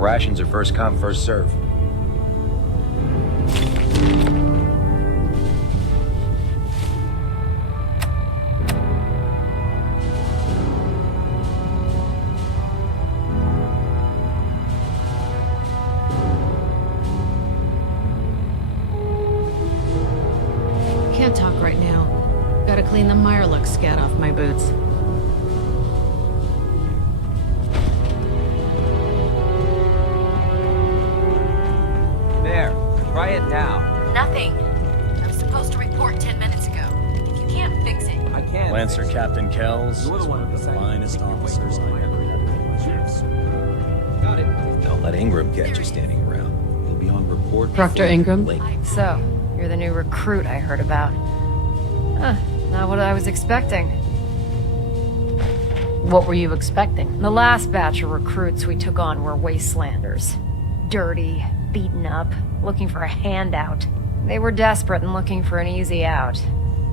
Rations are first come, first serve. Can't talk right now. Gotta clean the Mirelux scat off my boots. There, try it now. Nothing. I was supposed to report 10 minutes ago. If you can't fix it... I can't. Lancer fix it. Captain Kells is one of the finest officers I ever had. Got it. Don't let Ingram catch you standing around. You'll be on report. Proctor Ingram? Late. So, you're the new recruit I heard about. Huh, not what I was expecting. What were you expecting? The last batch of recruits we took on were wastelanders. Dirty, beaten up, looking for a handout. They were desperate and looking for an easy out.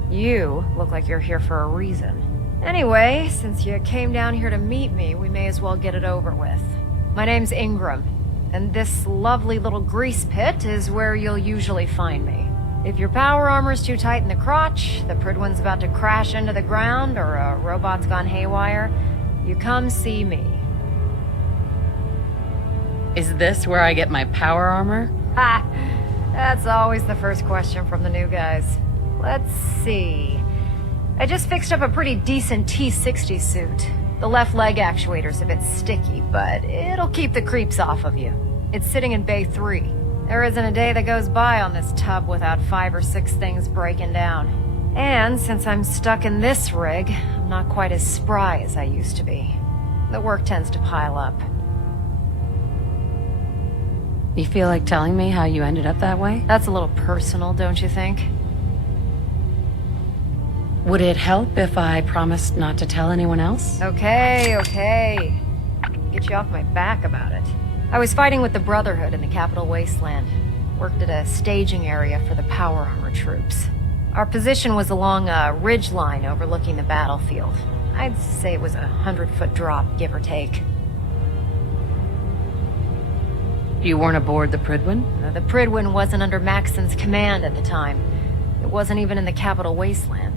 You look like you're here for a reason. Anyway, since you came down here to meet me, we may as well get it over with. My name's Ingram, and this lovely little grease pit is where you'll usually find me. If your power armor's too tight in the crotch, the Pridwin's about to crash into the ground, or a robot's gone haywire, you come see me. Is this where I get my power armor? Ha! That's always the first question from the new guys. Let's see. I just fixed up a pretty decent T-60 suit. The left leg actuator's a bit sticky, but it'll keep the creeps off of you. It's sitting in Bay 3. There isn't a day that goes by on this tub without 5 or 6 things breaking down. And since I'm stuck in this rig, I'm not quite as spry as I used to be. The work tends to pile up. You feel like telling me how you ended up that way? That's a little personal, don't you think? Would it help if I promised not to tell anyone else? Okay. Get you off my back about it. I was fighting with the Brotherhood in the Capital Wasteland. Worked at a staging area for the power armor troops. Our position was along a ridge line overlooking the battlefield. I'd say it was a 100-foot drop, give or take. You weren't aboard the Pridwin? The Pridwin wasn't under Maxon's command at the time. It wasn't even in the Capital Wasteland.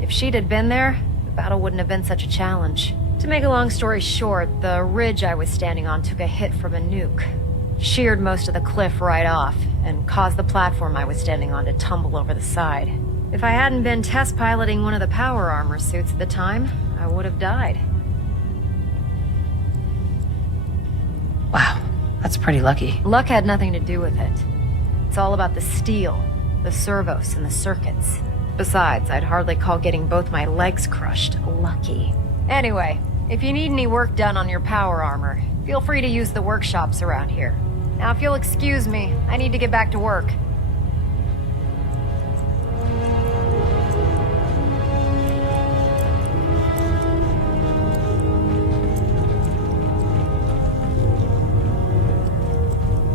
If she'd had been there, the battle wouldn't have been such a challenge. To make a long story short, the ridge I was standing on took a hit from a nuke. Sheared most of the cliff right off, and caused the platform I was standing on to tumble over the side. If I hadn't been test piloting one of the power armor suits at the time, I would have died. Wow, that's pretty lucky. Luck had nothing to do with it. It's all about the steel, the servos, and the circuits. Besides, I'd hardly call getting both my legs crushed lucky. Anyway, if you need any work done on your power armor, feel free to use the workshops around here. Now, if you'll excuse me, I need to get back to work.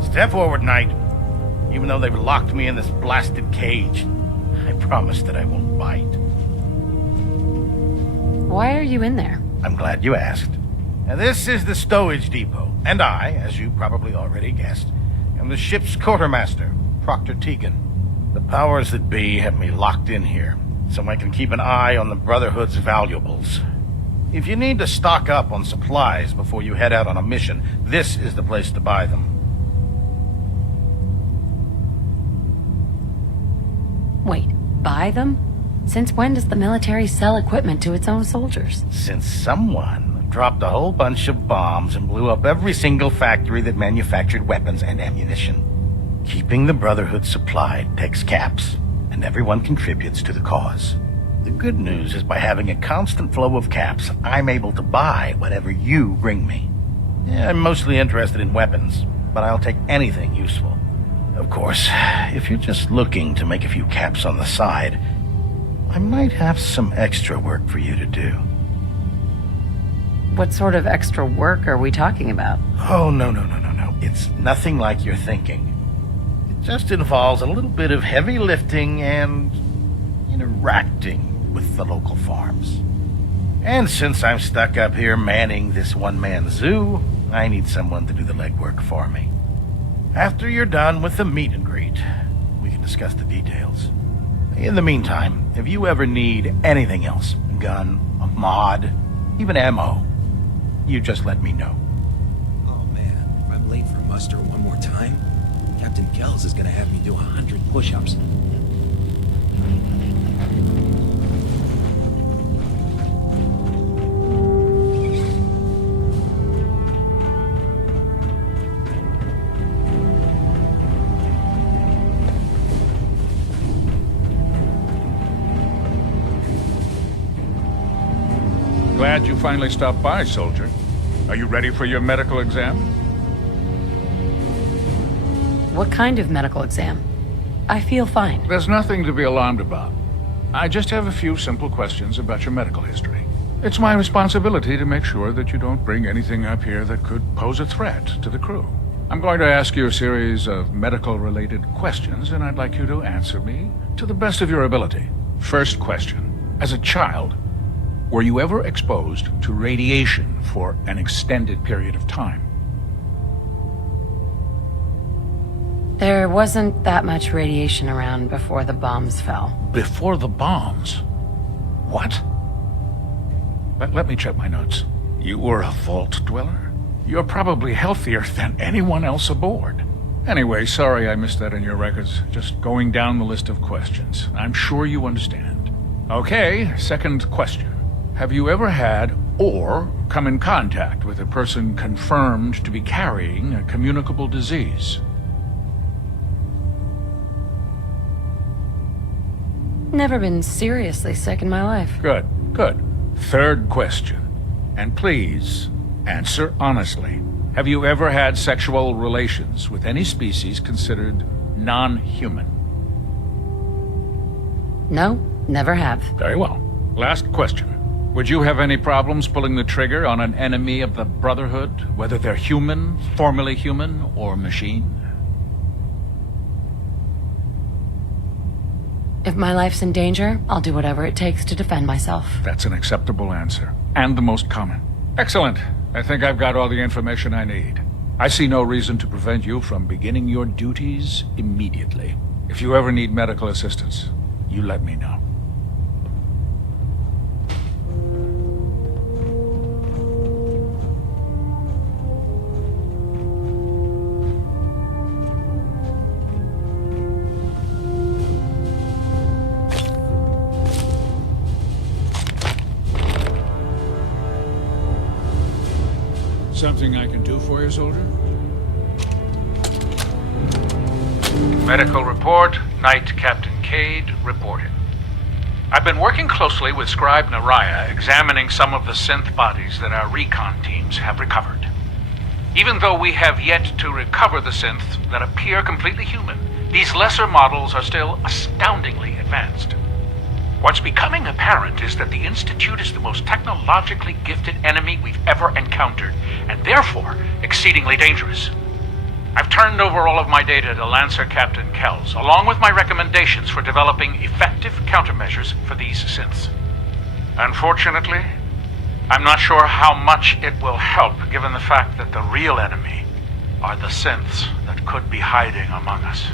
Step forward, Knight. Even though they've locked me in this blasted cage, I promise that I won't bite. Why are you in there? I'm glad you asked. Now, this is the stowage depot, and I, as you probably already guessed, am the ship's quartermaster, Proctor Tegan. The powers that be have me locked in here, so I can keep an eye on the Brotherhood's valuables. If you need to stock up on supplies before you head out on a mission, this is the place to buy them. Wait, buy them? Since when does the military sell equipment to its own soldiers? Since someone dropped a whole bunch of bombs and blew up every single factory that manufactured weapons and ammunition. Keeping the Brotherhood supplied takes caps, and everyone contributes to the cause. The good news is by having a constant flow of caps, I'm able to buy whatever you bring me. Yeah, I'm mostly interested in weapons, but I'll take anything useful. Of course, if you're just looking to make a few caps on the side, I might have some extra work for you to do. What sort of extra work are we talking about? Oh, no. It's nothing like you're thinking. It just involves a little bit of heavy lifting and interacting with the local farms. And since I'm stuck up here manning this one-man zoo, I need someone to do the legwork for me. After you're done with the meet and greet, we can discuss the details. In the meantime, if you ever need anything else, a gun, a mod, even ammo, you just let me know. Oh man, if I'm late for muster one more time, Captain Kells is gonna have me do 100 push-ups. Glad you finally stopped by, soldier. Are you ready for your medical exam? What kind of medical exam? I feel fine. There's nothing to be alarmed about. I just have a few simple questions about your medical history. It's my responsibility to make sure that you don't bring anything up here that could pose a threat to the crew. I'm going to ask you a series of medical-related questions, and I'd like you to answer me to the best of your ability. First question. As a child, were you ever exposed to radiation for an extended period of time? There wasn't that much radiation around before the bombs fell. Before the bombs? What? Let me check my notes. You were a vault dweller? You're probably healthier than anyone else aboard. Anyway, sorry I missed that in your records. Just going down the list of questions. I'm sure you understand. Okay, second question. Have you ever had or come in contact with a person confirmed to be carrying a communicable disease? Never been seriously sick in my life. Good, good. Third question. And please, answer honestly. Have you ever had sexual relations with any species considered non-human? No, never have. Very well. Last question. Would you have any problems pulling the trigger on an enemy of the Brotherhood, whether they're human, formerly human, or machine? If my life's in danger, I'll do whatever it takes to defend myself. That's an acceptable answer, and the most common. Excellent. I think I've got all the information I need. I see no reason to prevent you from beginning your duties immediately. If you ever need medical assistance, you let me know. Something I can do for you, soldier? Medical report. Knight Captain Cade reporting. I've been working closely with Scribe Naraya, examining some of the synth bodies that our recon teams have recovered. Even though we have yet to recover the synths that appear completely human, these lesser models are still astoundingly advanced. What's becoming apparent is that the Institute is the most technologically gifted enemy we've ever encountered, and therefore exceedingly dangerous. I've turned over all of my data to Lancer Captain Kells, along with my recommendations for developing effective countermeasures for these synths. Unfortunately, I'm not sure how much it will help, given the fact that the real enemy are the synths that could be hiding among us.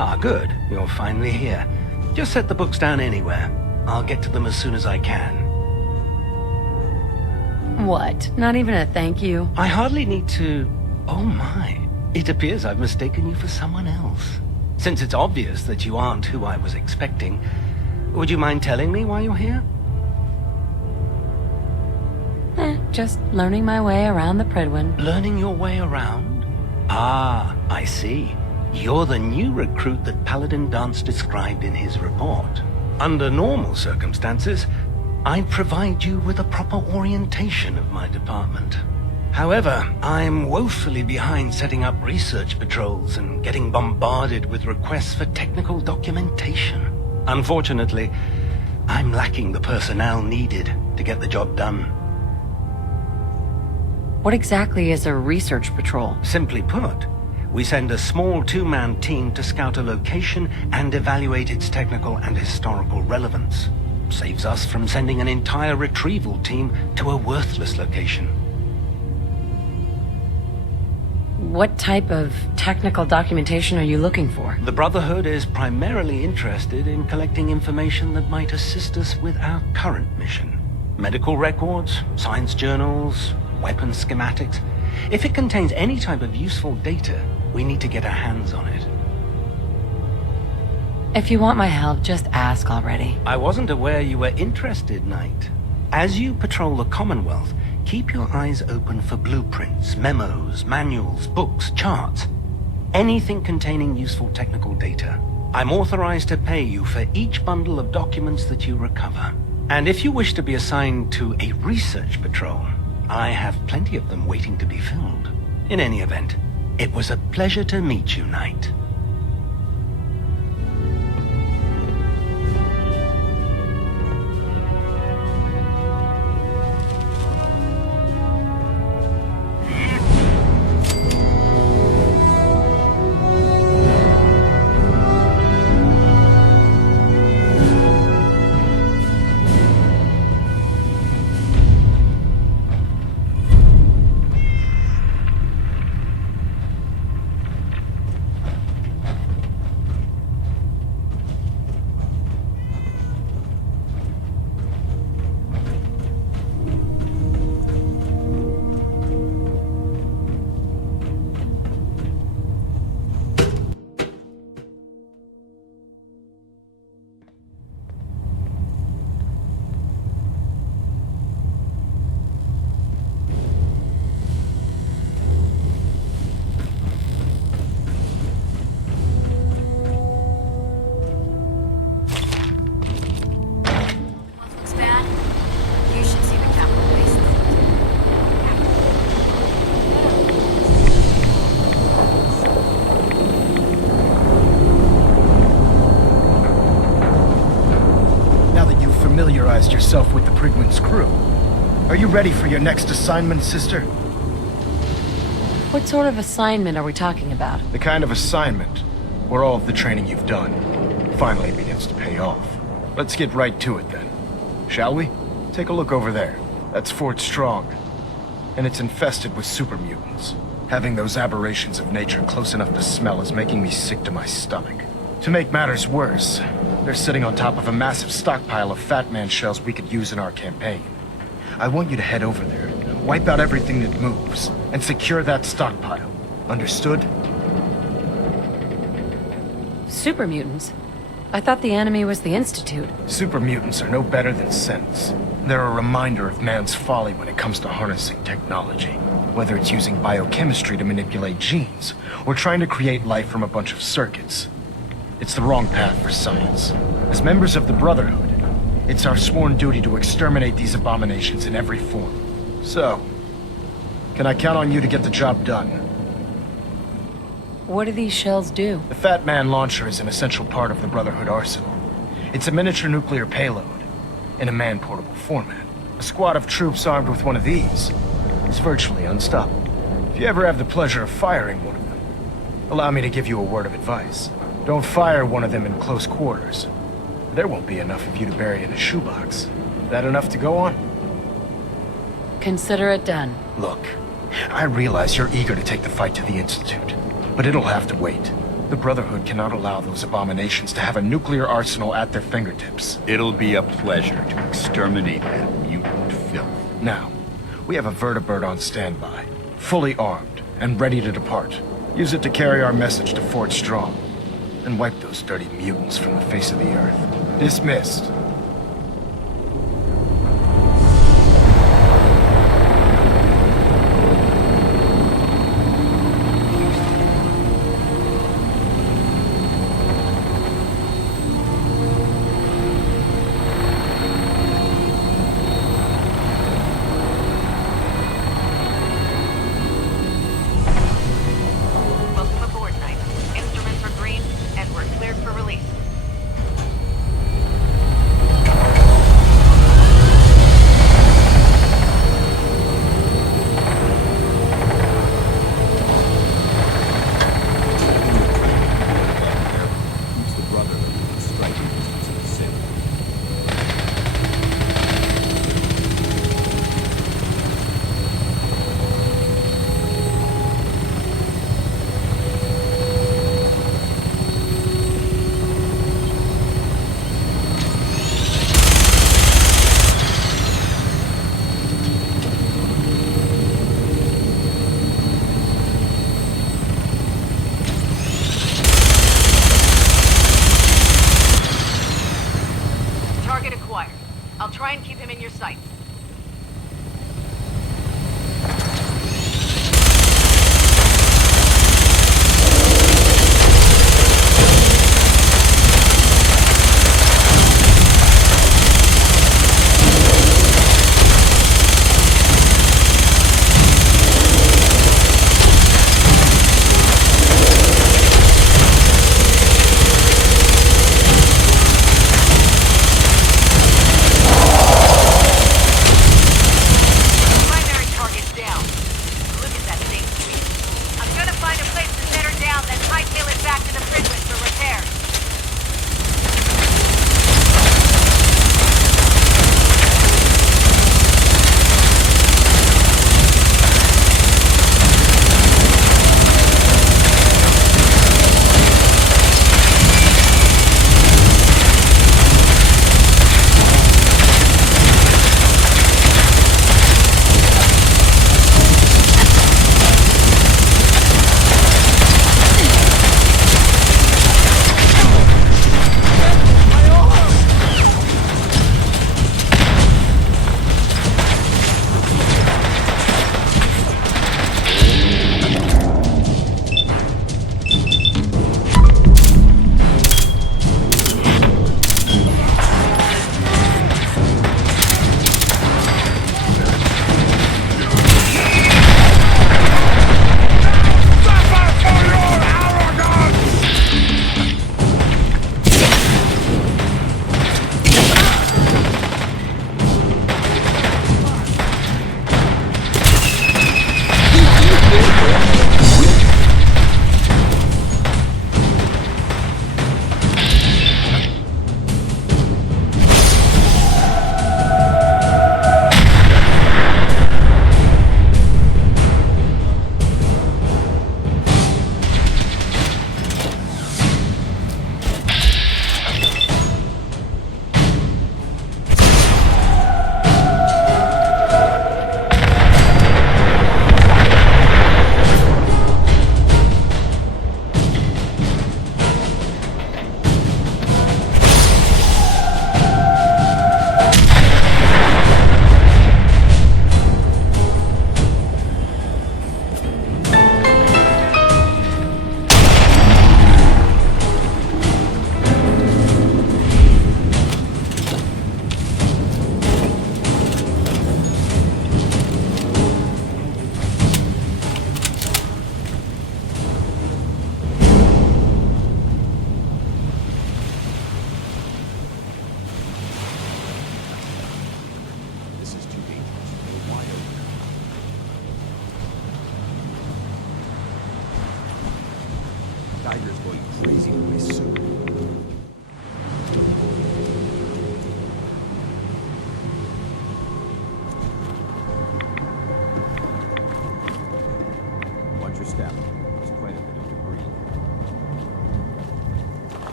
Ah, good. You're finally here. Just set the books down anywhere. I'll get to them as soon as I can. What? Not even a thank you? I hardly need to... Oh my. It appears I've mistaken you for someone else. Since it's obvious that you aren't who I was expecting, would you mind telling me why you're here? Just learning my way around the Predwin. Learning your way around? Ah, I see. You're the new recruit that Paladin Dance described in his report. Under normal circumstances, I'd provide you with a proper orientation of my department. However, I'm woefully behind setting up research patrols and getting bombarded with requests for technical documentation. Unfortunately, I'm lacking the personnel needed to get the job done. What exactly is a research patrol? Simply put, we send a small two-man team to scout a location and evaluate its technical and historical relevance. Saves us from sending an entire retrieval team to a worthless location. What type of technical documentation are you looking for? The Brotherhood is primarily interested in collecting information that might assist us with our current mission. Medical records, science journals, weapon schematics. If it contains any type of useful data, we need to get our hands on it. If you want my help, just ask already. I wasn't aware you were interested, Knight. As you patrol the Commonwealth, keep your eyes open for blueprints, memos, manuals, books, charts. Anything containing useful technical data. I'm authorized to pay you for each bundle of documents that you recover. And if you wish to be assigned to a research patrol, I have plenty of them waiting to be filled. In any event, it was a pleasure to meet you, Knight. Familiarized yourself with the Prigman's crew. Are you ready for your next assignment, sister? What sort of assignment are we talking about? The kind of assignment where all of the training you've done finally begins to pay off. Let's get right to it then, shall we? Take a look over there. That's Fort Strong, and it's infested with super mutants. Having those aberrations of nature close enough to smell is making me sick to my stomach. To make matters worse, they're sitting on top of a massive stockpile of Fat Man shells we could use in our campaign. I want you to head over there, wipe out everything that moves, and secure that stockpile. Understood? Super mutants? I thought the enemy was the Institute. Super mutants are no better than synths. They're a reminder of man's folly when it comes to harnessing technology. Whether it's using biochemistry to manipulate genes, or trying to create life from a bunch of circuits. It's the wrong path for science. As members of the Brotherhood, it's our sworn duty to exterminate these abominations in every form. So, can I count on you to get the job done? What do these shells do? The Fat Man launcher is an essential part of the Brotherhood arsenal. It's a miniature nuclear payload, in a man-portable format. A squad of troops armed with one of these is virtually unstoppable. If you ever have the pleasure of firing one of them, allow me to give you a word of advice. Don't fire one of them in close quarters. There won't be enough of you to bury in a shoebox. That enough to go on? Consider it done. Look, I realize you're eager to take the fight to the Institute, but it'll have to wait. The Brotherhood cannot allow those abominations to have a nuclear arsenal at their fingertips. It'll be a pleasure to exterminate that mutant filth. Now, we have a vertibird on standby, fully armed and ready to depart. Use it to carry our message to Fort Strong, and wipe those dirty mutants from the face of the earth. Dismissed. I'll try and keep him in your sights.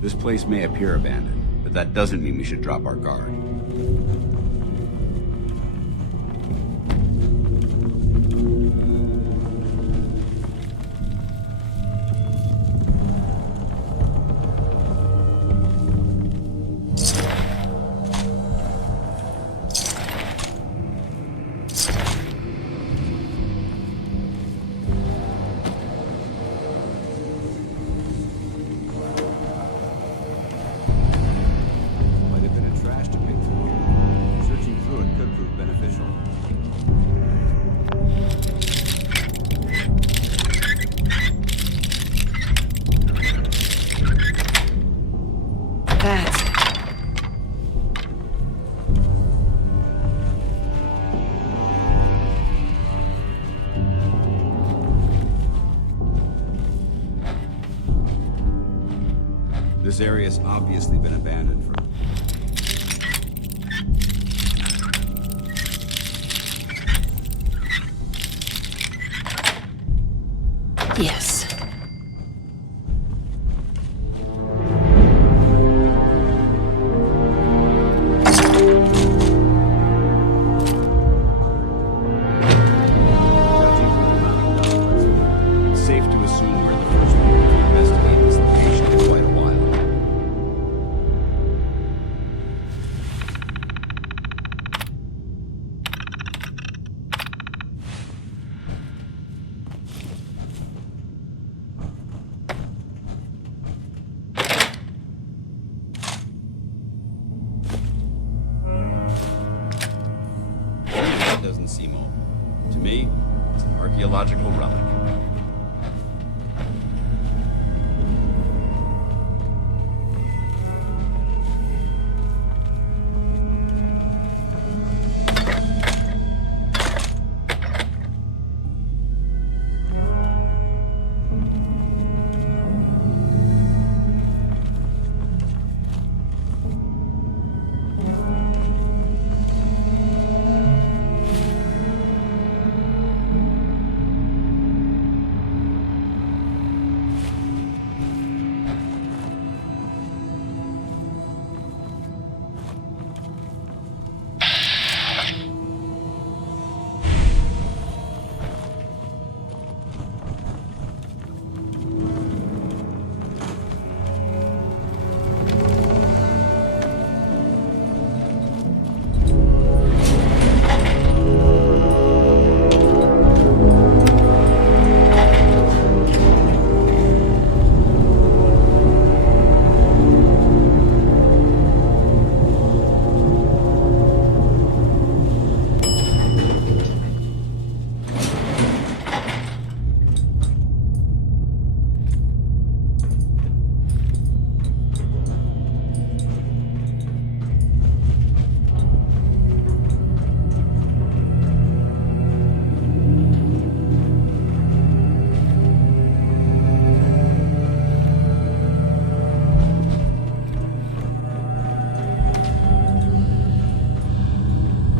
This place may appear abandoned, but that doesn't mean we should drop our guard. This area's obviously been abandoned for... Yes. It's safe to assume we're the first one to investigate this location in quite a while. That doesn't seem old. To me, it's an archaeological relic.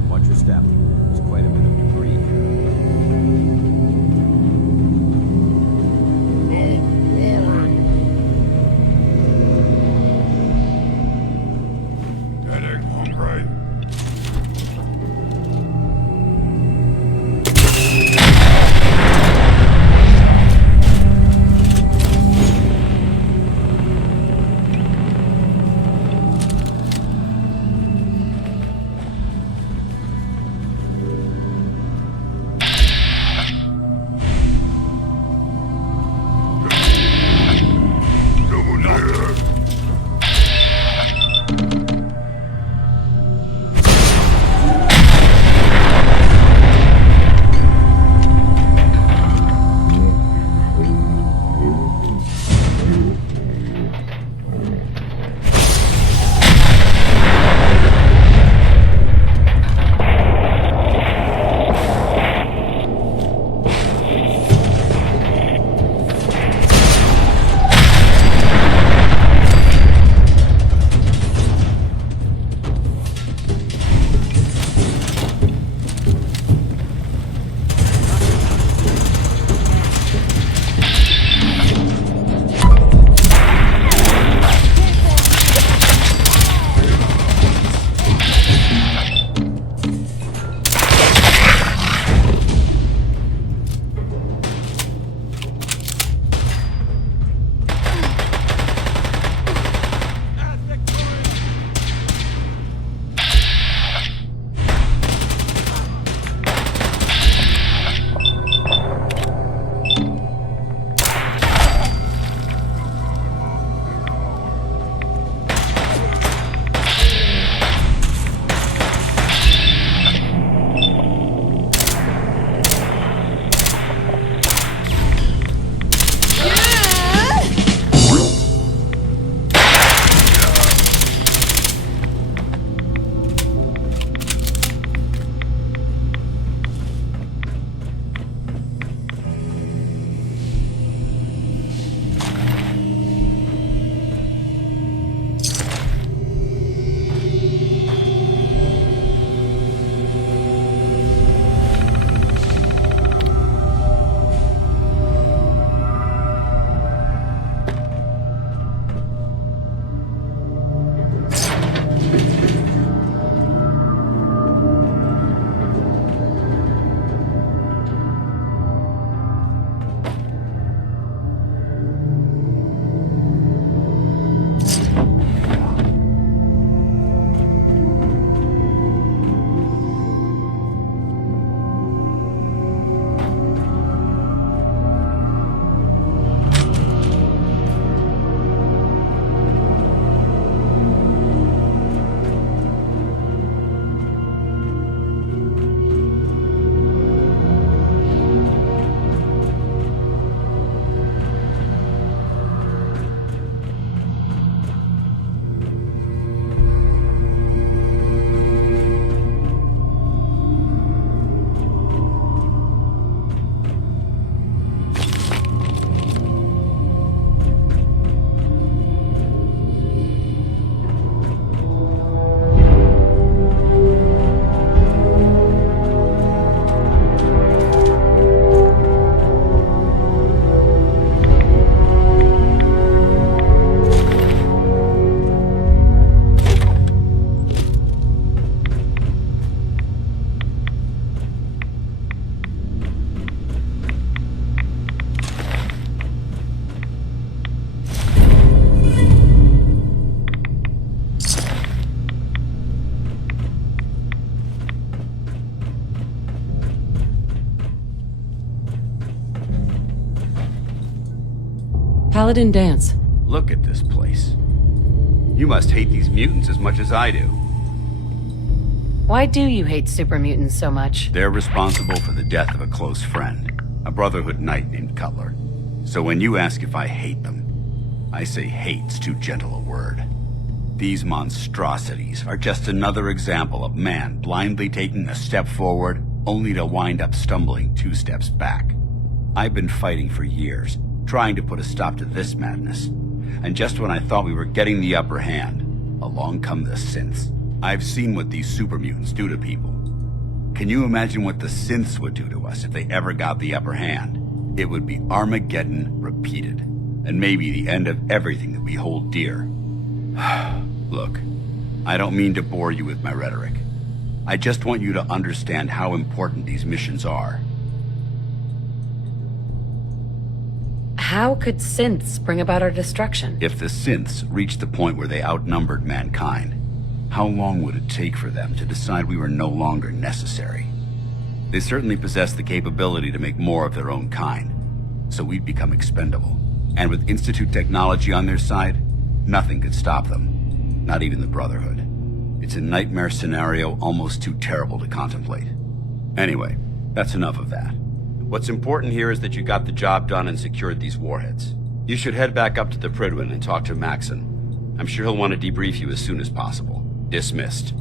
Watch your step. There's quite a bit of debris here. Paladin Dance. Look at this place. You must hate these mutants as much as I do. Why do you hate super mutants so much? They're responsible for the death of a close friend, a Brotherhood knight named Cutler. So when you ask if I hate them, I say hate's too gentle a word. These monstrosities are just another example of man blindly taking a step forward, only to wind up stumbling 2 steps back. I've been fighting for years, trying to put a stop to this madness. And just when I thought we were getting the upper hand, along come the synths. I've seen what these super mutants do to people. Can you imagine what the synths would do to us if they ever got the upper hand? It would be Armageddon repeated, and maybe the end of everything that we hold dear. Look, I don't mean to bore you with my rhetoric. I just want you to understand how important these missions are. How could synths bring about our destruction? If the synths reached the point where they outnumbered mankind, how long would it take for them to decide we were no longer necessary? They certainly possess the capability to make more of their own kind, so we'd become expendable. And with Institute technology on their side, nothing could stop them, not even the Brotherhood. It's a nightmare scenario almost too terrible to contemplate. Anyway, that's enough of that. What's important here is that you got the job done and secured these warheads. You should head back up to the Prydwen and talk to Maxon. I'm sure he'll want to debrief you as soon as possible. Dismissed.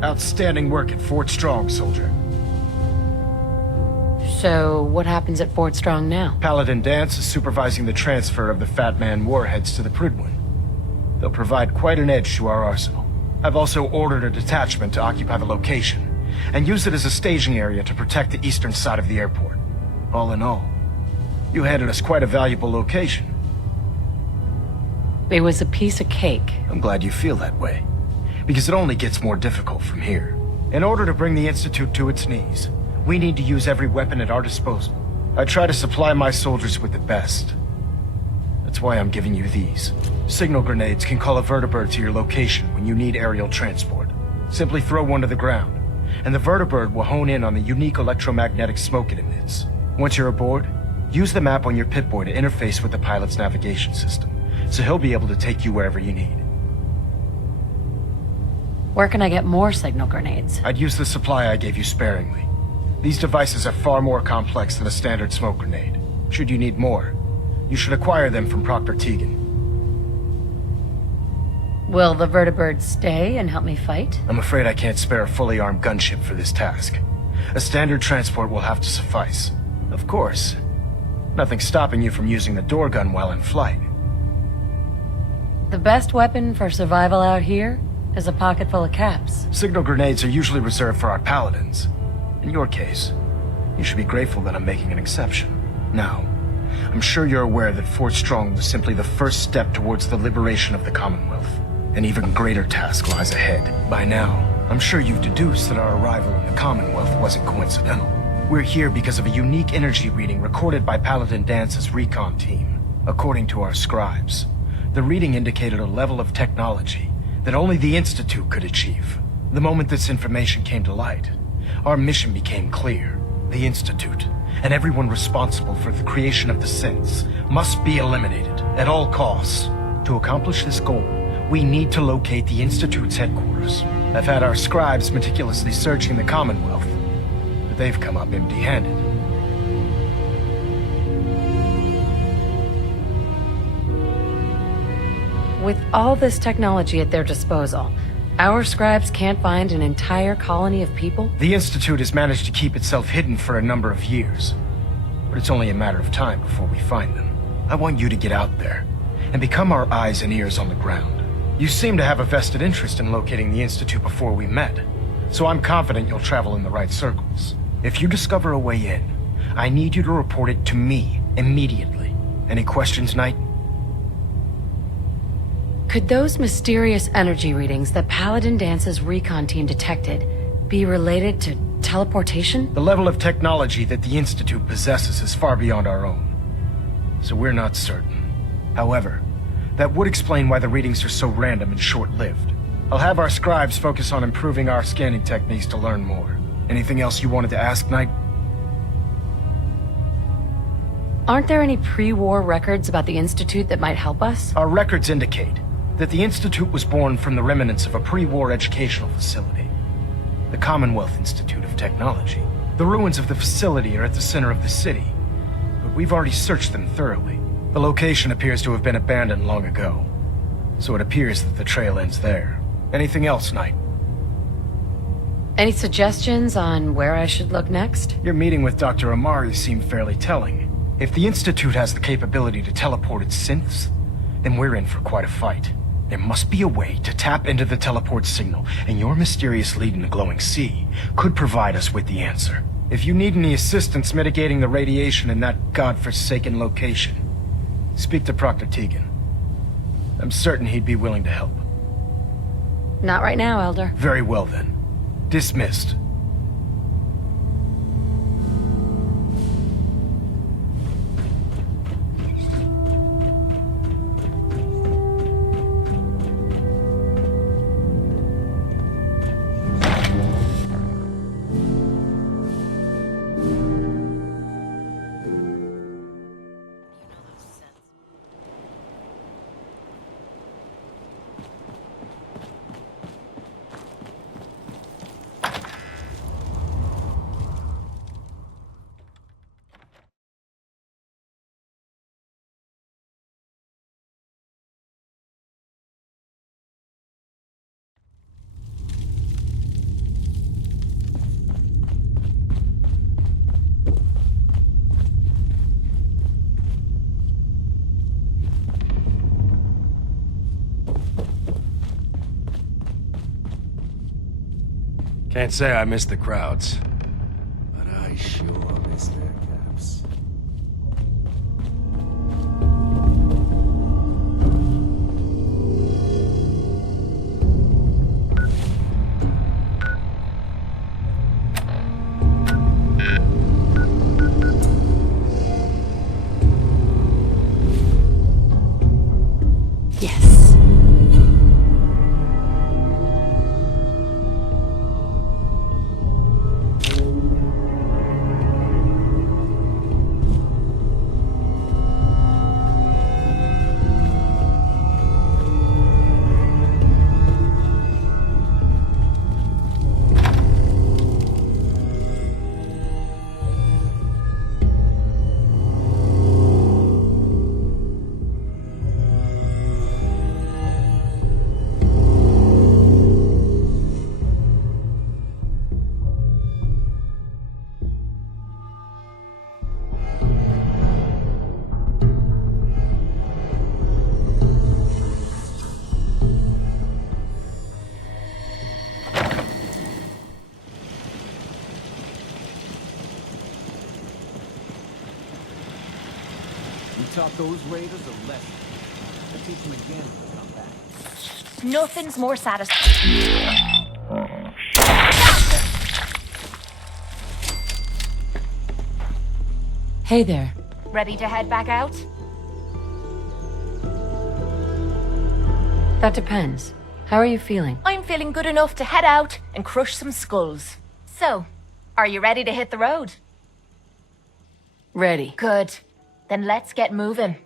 Outstanding work at Fort Strong, soldier. So, what happens at Fort Strong now? Paladin Dance is supervising the transfer of the Fat Man warheads to the Prydwen. They'll provide quite an edge to our arsenal. I've also ordered a detachment to occupy the location, and use it as a staging area to protect the eastern side of the airport. All in all, you handed us quite a valuable location. It was a piece of cake. I'm glad you feel that way, because it only gets more difficult from here. In order to bring the Institute to its knees, we need to use every weapon at our disposal. I try to supply my soldiers with the best. That's why I'm giving you these. Signal grenades can call a vertibird to your location when you need aerial transport. Simply throw one to the ground, and the vertibird will hone in on the unique electromagnetic smoke it emits. Once you're aboard, use the map on your Pip-Boy to interface with the pilot's navigation system, so he'll be able to take you wherever you need. Where can I get more signal grenades? I'd use the supply I gave you sparingly. These devices are far more complex than a standard smoke grenade. Should you need more, you should acquire them from Proctor Tegan. Will the vertibird stay and help me fight? I'm afraid I can't spare a fully armed gunship for this task. A standard transport will have to suffice. Of course, nothing stopping you from using the door gun while in flight. The best weapon for survival out here is a pocket full of caps. Signal grenades are usually reserved for our paladins. In your case, you should be grateful that I'm making an exception. Now, I'm sure you're aware that Fort Strong was simply the first step towards the liberation of the Commonwealth. An even greater task lies ahead. By now, I'm sure you've deduced that our arrival in the Commonwealth wasn't coincidental. We're here because of a unique energy reading recorded by Paladin Dance's recon team. According to our scribes, The reading indicated a level of technology that only the Institute could achieve. The moment this information came to light, our mission became clear. The Institute, and everyone responsible for the creation of the synths, must be eliminated at all costs. To accomplish this goal, we need to locate the Institute's headquarters. I've had our scribes meticulously searching the Commonwealth, but they've come up empty-handed. With all this technology at their disposal, our scribes can't find an entire colony of people? The Institute has managed to keep itself hidden for a number of years, but it's only a matter of time before we find them. I want you to get out there and become our eyes and ears on the ground. You seem to have a vested interest in locating the Institute before we met, so I'm confident you'll travel in the right circles. If you discover a way in, I need you to report it to me immediately. Any questions, Knight? Could those mysterious energy readings that Paladin Dance's recon team detected be related to teleportation? The level of technology that the Institute possesses is far beyond our own, so we're not certain. However, that would explain why the readings are so random and short-lived. I'll have our scribes focus on improving our scanning techniques to learn more. Anything else you wanted to ask, Knight? Aren't there any pre-war records about the Institute that might help us? Our records indicate that the Institute was born from the remnants of a pre-war educational facility, the Commonwealth Institute of Technology. The ruins of the facility are at the center of the city, but we've already searched them thoroughly. The location appears to have been abandoned long ago, so it appears that the trail ends there. Anything else, Knight? Any suggestions on where I should look next? Your meeting with Dr. Amari seemed fairly telling. If the Institute has the capability to teleport its synths, then we're in for quite a fight. There must be a way to tap into the teleport signal, and your mysterious lead in the glowing sea could provide us with the answer. If you need any assistance mitigating the radiation in that godforsaken location, speak to Proctor Tegan. I'm certain he'd be willing to help. Not right now, Elder. Very well then. Dismissed. Can't say I miss the crowds, but I sure miss their caps. Yes. Taught those raiders a lesson. I'll teach them again when they come back. Nothing's more satisfying. Hey there. Ready to head back out? That depends. How are you feeling? I'm feeling good enough to head out and crush some skulls. So, are you ready to hit the road? Ready. Good. Then let's get moving.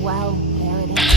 Well, there it is.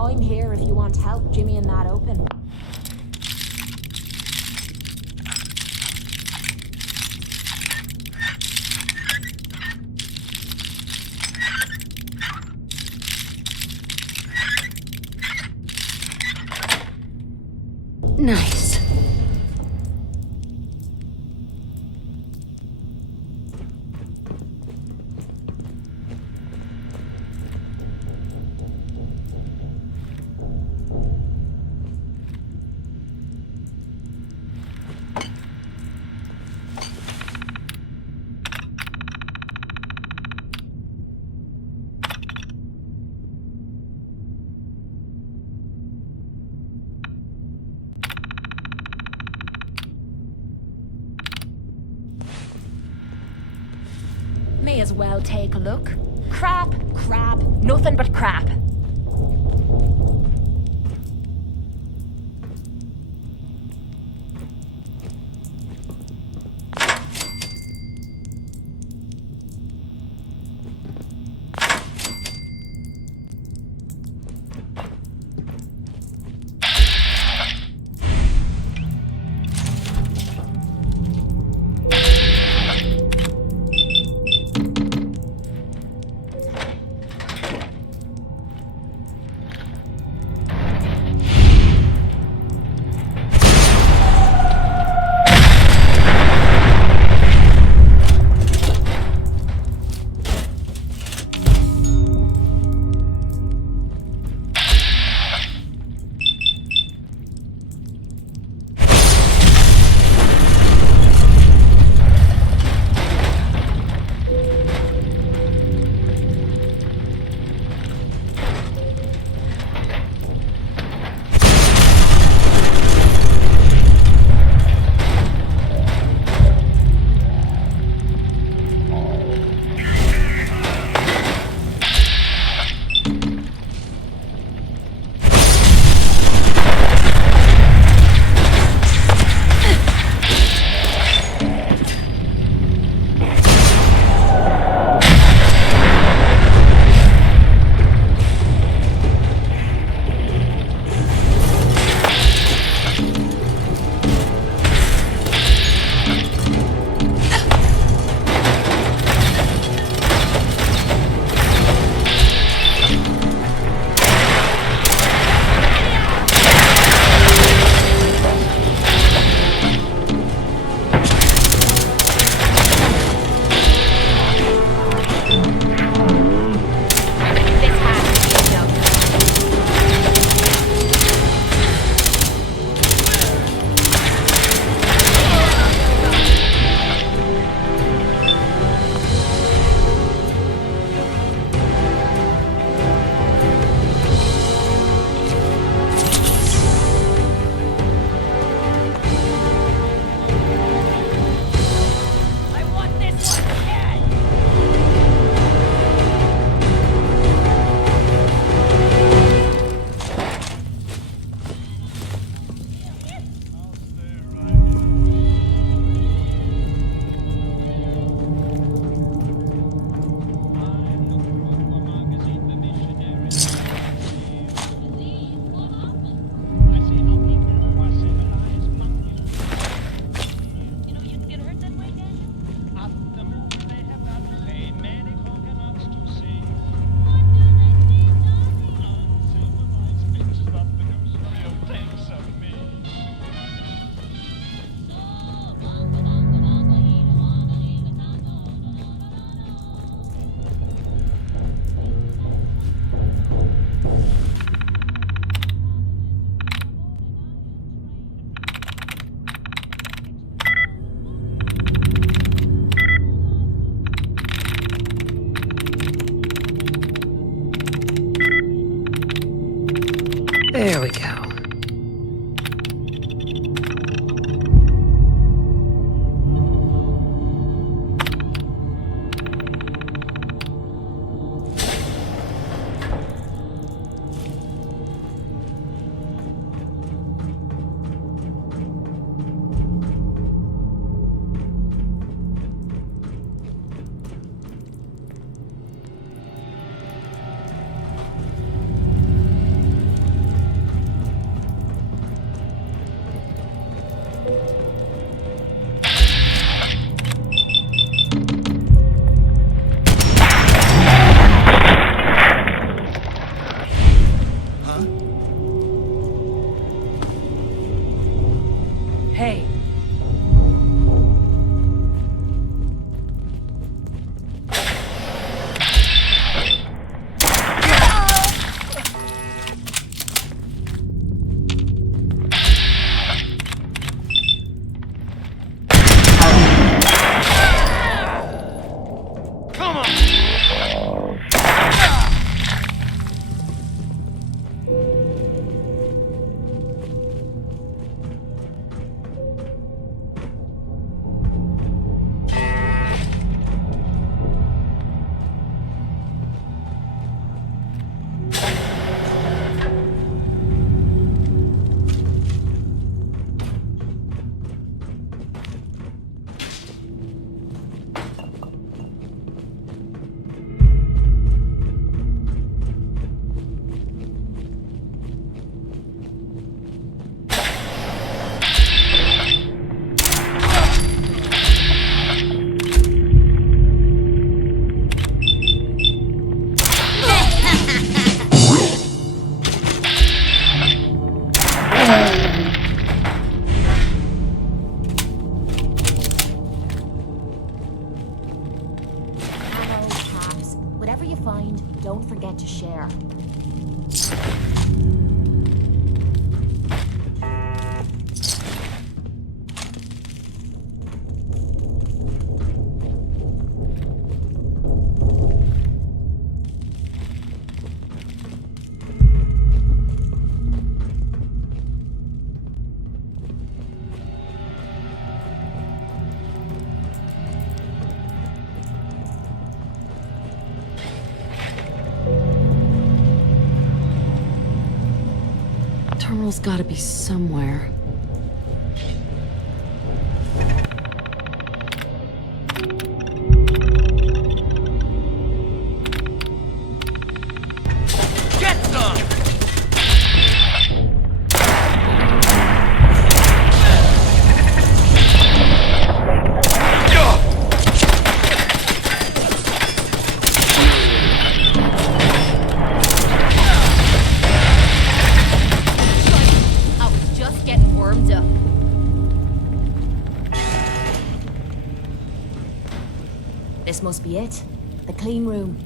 I'm here if you want help jimmying that open. Nice. may as well take a look. Crap, crap, nothing but crap. whatever you find, don't forget to share. Terminal's gotta be somewhere. This must be it. The clean room.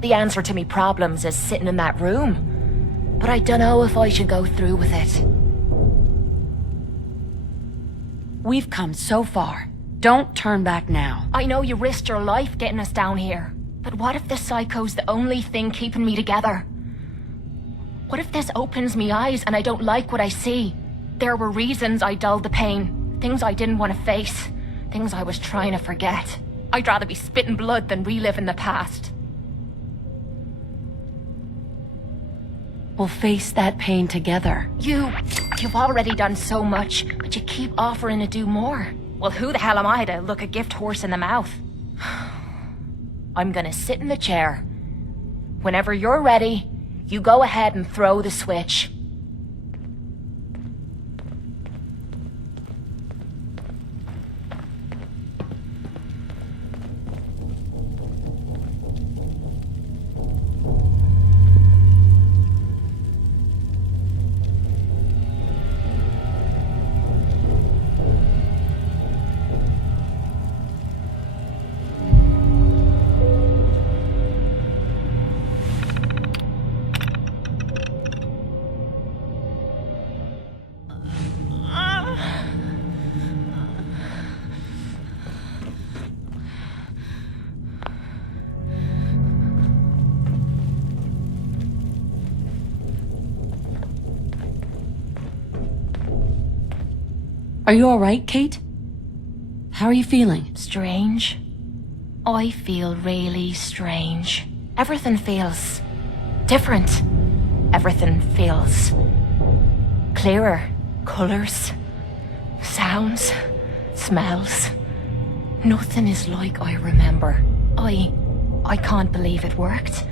The answer to me problems is sitting in that room. But I don't know if I should go through with it. We've come so far. Don't turn back now. I know you risked your life getting us down here. But what if the psycho's the only thing keeping me together? What if this opens me eyes and I don't like what I see? There were reasons I dulled the pain. Things I didn't want to face. Things I was trying to forget. I'd rather be spitting blood than reliving the past. We'll face that pain together. You've already done so much, but you keep offering to do more. Well, who the hell am I to look a gift horse in the mouth? I'm gonna sit in the chair. Whenever you're ready, you go ahead and throw the switch. Are you alright, Kate? How are you feeling? Strange. I feel really strange. Everything feels different. Everything feels clearer. Colors, sounds, smells. Nothing is like I remember. I can't believe it worked.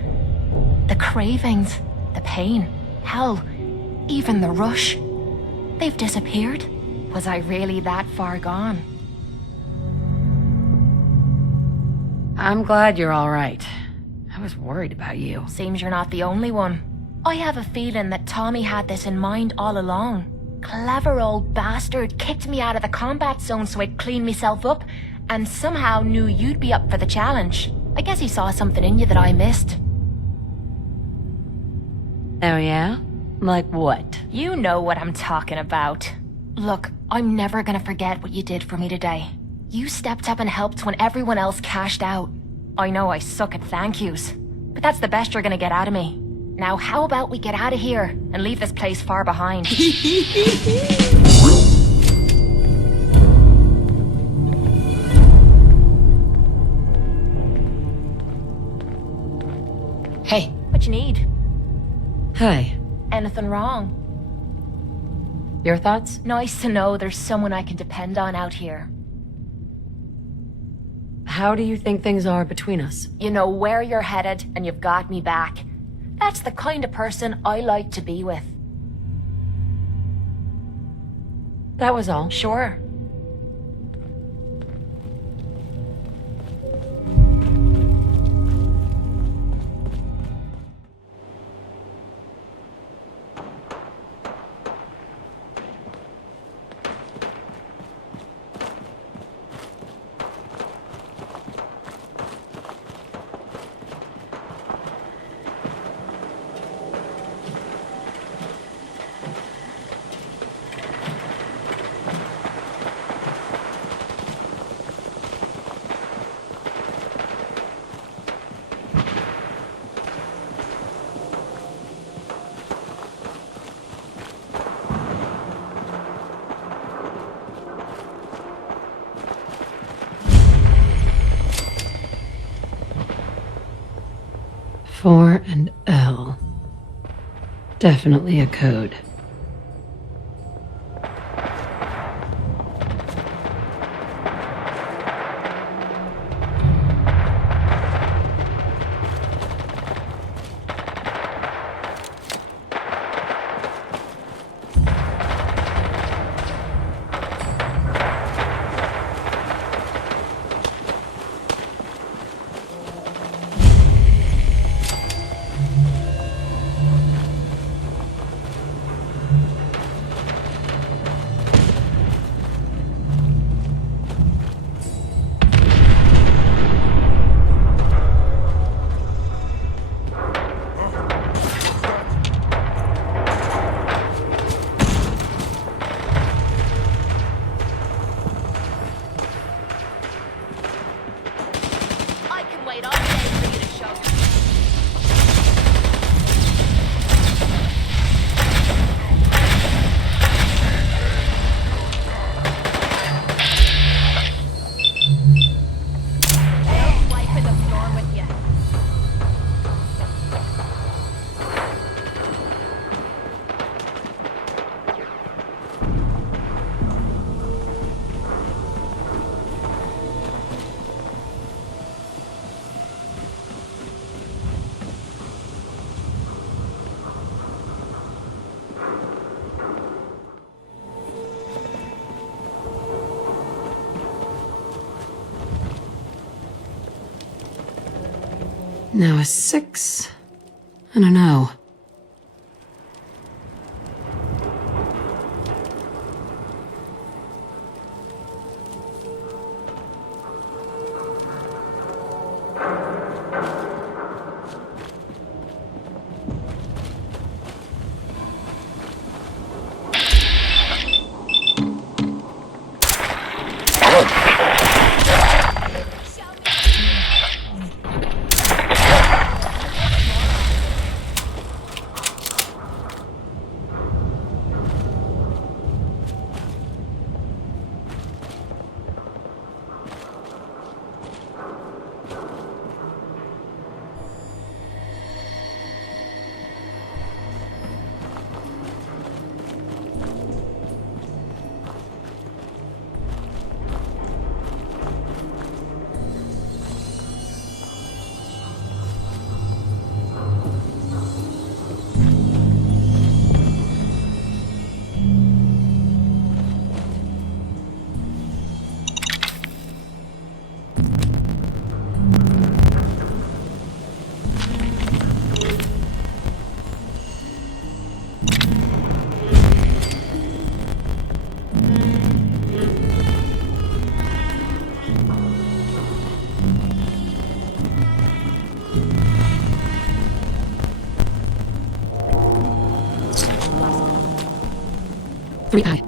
The cravings, the pain, hell, even the rush. They've disappeared. Was I really that far gone? I'm glad you're alright. I was worried about you. Seems you're not the only one. I have a feeling that Tommy had this in mind all along. Clever old bastard kicked me out of the combat zone so I'd clean myself up, and somehow knew you'd be up for the challenge. I guess he saw something in you that I missed. Oh yeah? Like what? You know what I'm talking about. Look, I'm never gonna forget what you did for me today. You stepped up and helped when everyone else cashed out. I know I suck at thank yous, but that's the best you're gonna get out of me. Now how about we get out of here and leave this place far behind? Hey. What you need? Hi. Anything wrong? Your thoughts? Nice to know there's someone I can depend on out here. how do you think things are between us? You know where you're headed, and you've got me back. That's the kind of person I like to be with. That was all. Sure. Four and L. Definitely a code. Now a 6 and an O. Three I.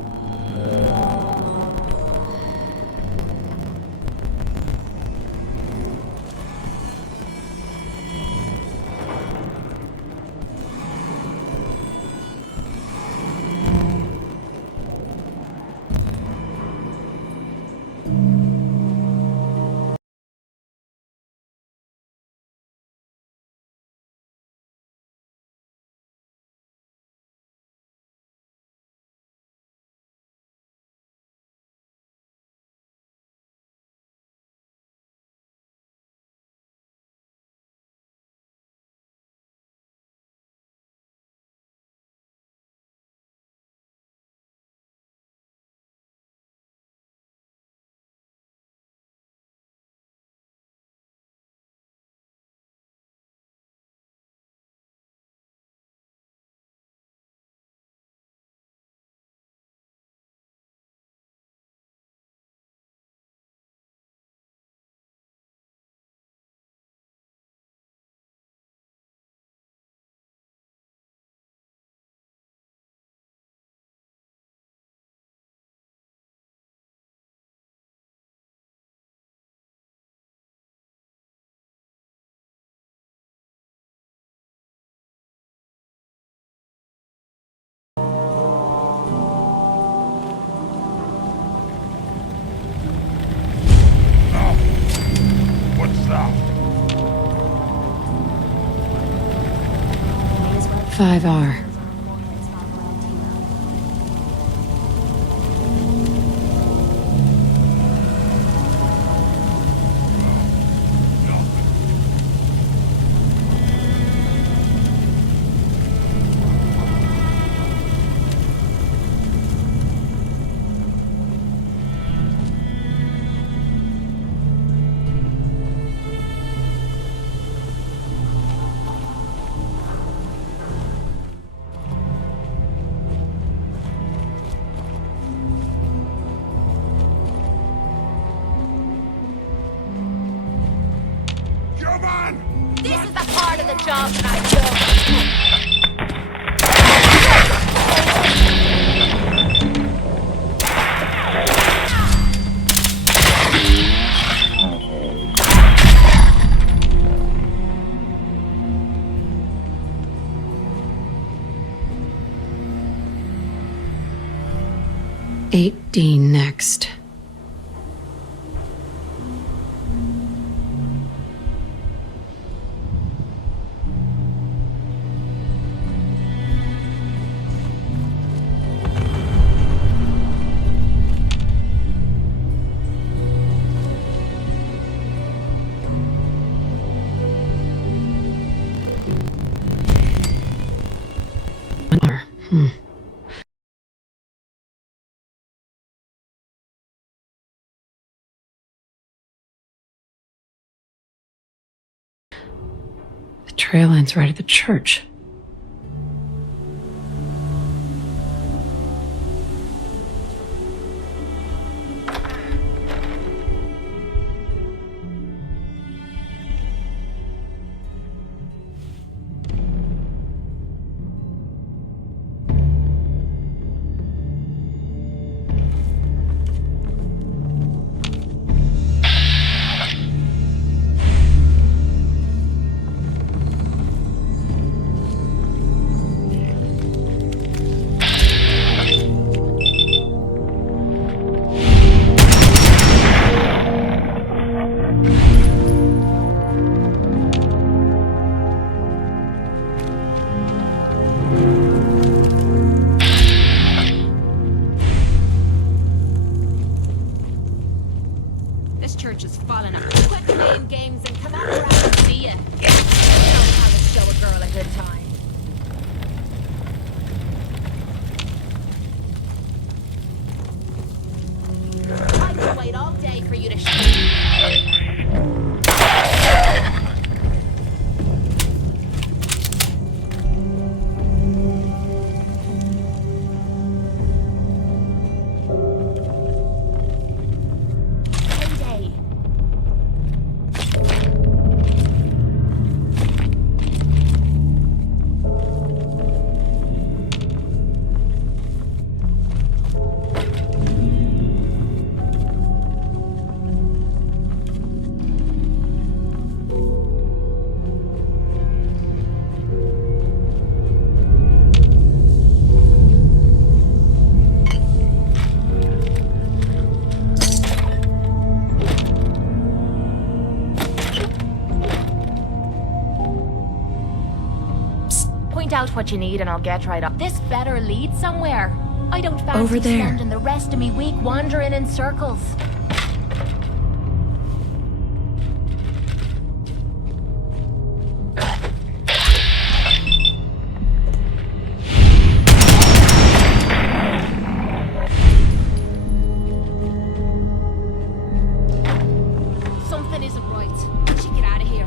5R. This is the part of the job that I love. 8D next. The trail ends right at the church. This church is falling up. Quit playing games and come on around and see ya. You know how to show a girl a good time. I could wait all day for you to out what you need and I'll get right up. This better lead somewhere. I don't fancy Over there. spending the rest of me week wandering in circles. Something isn't right. We should get out of here.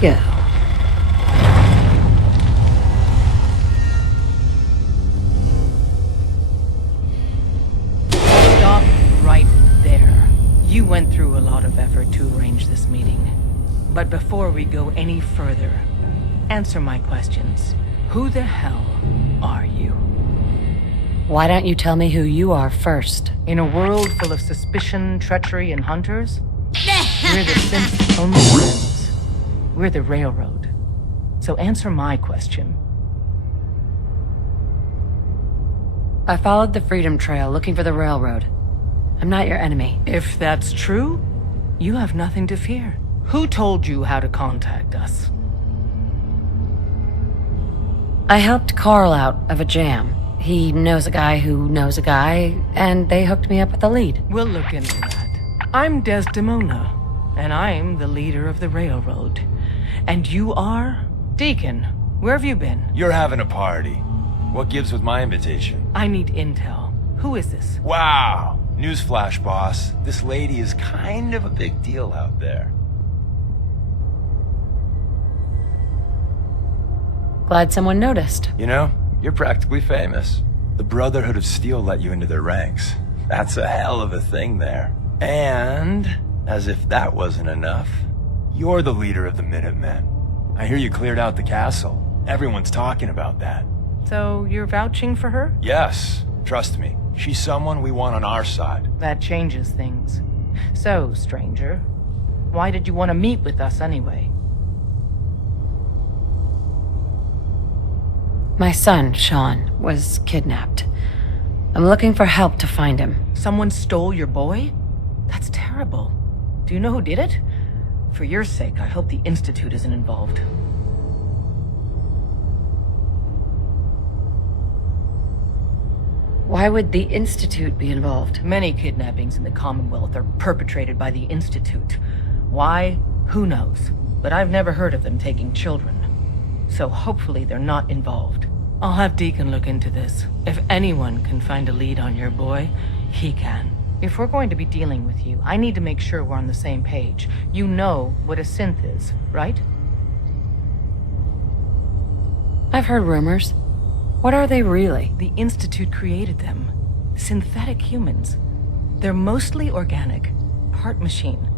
go. Stop right there. You went through a lot of effort to arrange this meeting. But before we go any further, answer my questions. Who the hell are you? Why don't you tell me who you are first? In a world full of suspicion, treachery, and hunters, we're the synth's only friends. We're the Railroad. So answer my question. I followed the Freedom Trail looking for the Railroad. I'm not your enemy. If that's true, you have nothing to fear. Who told you how to contact us? I helped Carl out of a jam. He knows a guy who knows a guy, and they hooked me up with a lead. We'll look into that. I'm Desdemona, and I'm the leader of the Railroad. And you are? Deacon, where have you been? You're having a party. What gives with my invitation? I need intel. Who is this? Wow! Newsflash, boss. This lady is kind of a big deal out there. Glad someone noticed. You know, you're practically famous. The Brotherhood of Steel let you into their ranks. That's a hell of a thing there. And, as if that wasn't enough, you're the leader of the Minutemen. I hear you cleared out the castle. Everyone's talking about that. So, you're vouching for her? Yes, trust me. She's someone we want on our side. That changes things. So, stranger, why did you want to meet with us anyway? My son, Sean, was kidnapped. I'm looking for help to find him. Someone stole your boy? That's terrible. Do you know who did it? For your sake, I hope the Institute isn't involved. Why would the Institute be involved? Many kidnappings in the Commonwealth are perpetrated by the Institute. Why? Who knows? But I've never heard of them taking children. So hopefully they're not involved. I'll have Deacon look into this. If anyone can find a lead on your boy, he can. If we're going to be dealing with you, I need to make sure we're on the same page. You know what a synth is, right? I've heard rumors. What are they really? The Institute created them. Synthetic humans. They're mostly organic, part machine.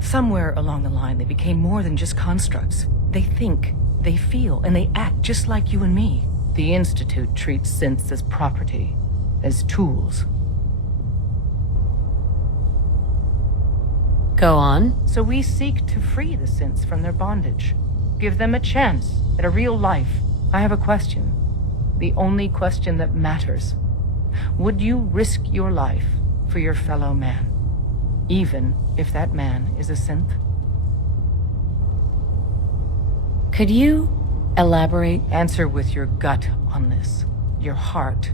Somewhere along the line, they became more than just constructs. They think, they feel, and they act just like you and me. The Institute treats synths as property, as tools. Go on. So we seek to free the synths from their bondage. Give them a chance at a real life. I have a question. The only question that matters. Would you risk your life for your fellow man? Even if that man is a synth? Could you elaborate? Answer with your gut on this. Your heart.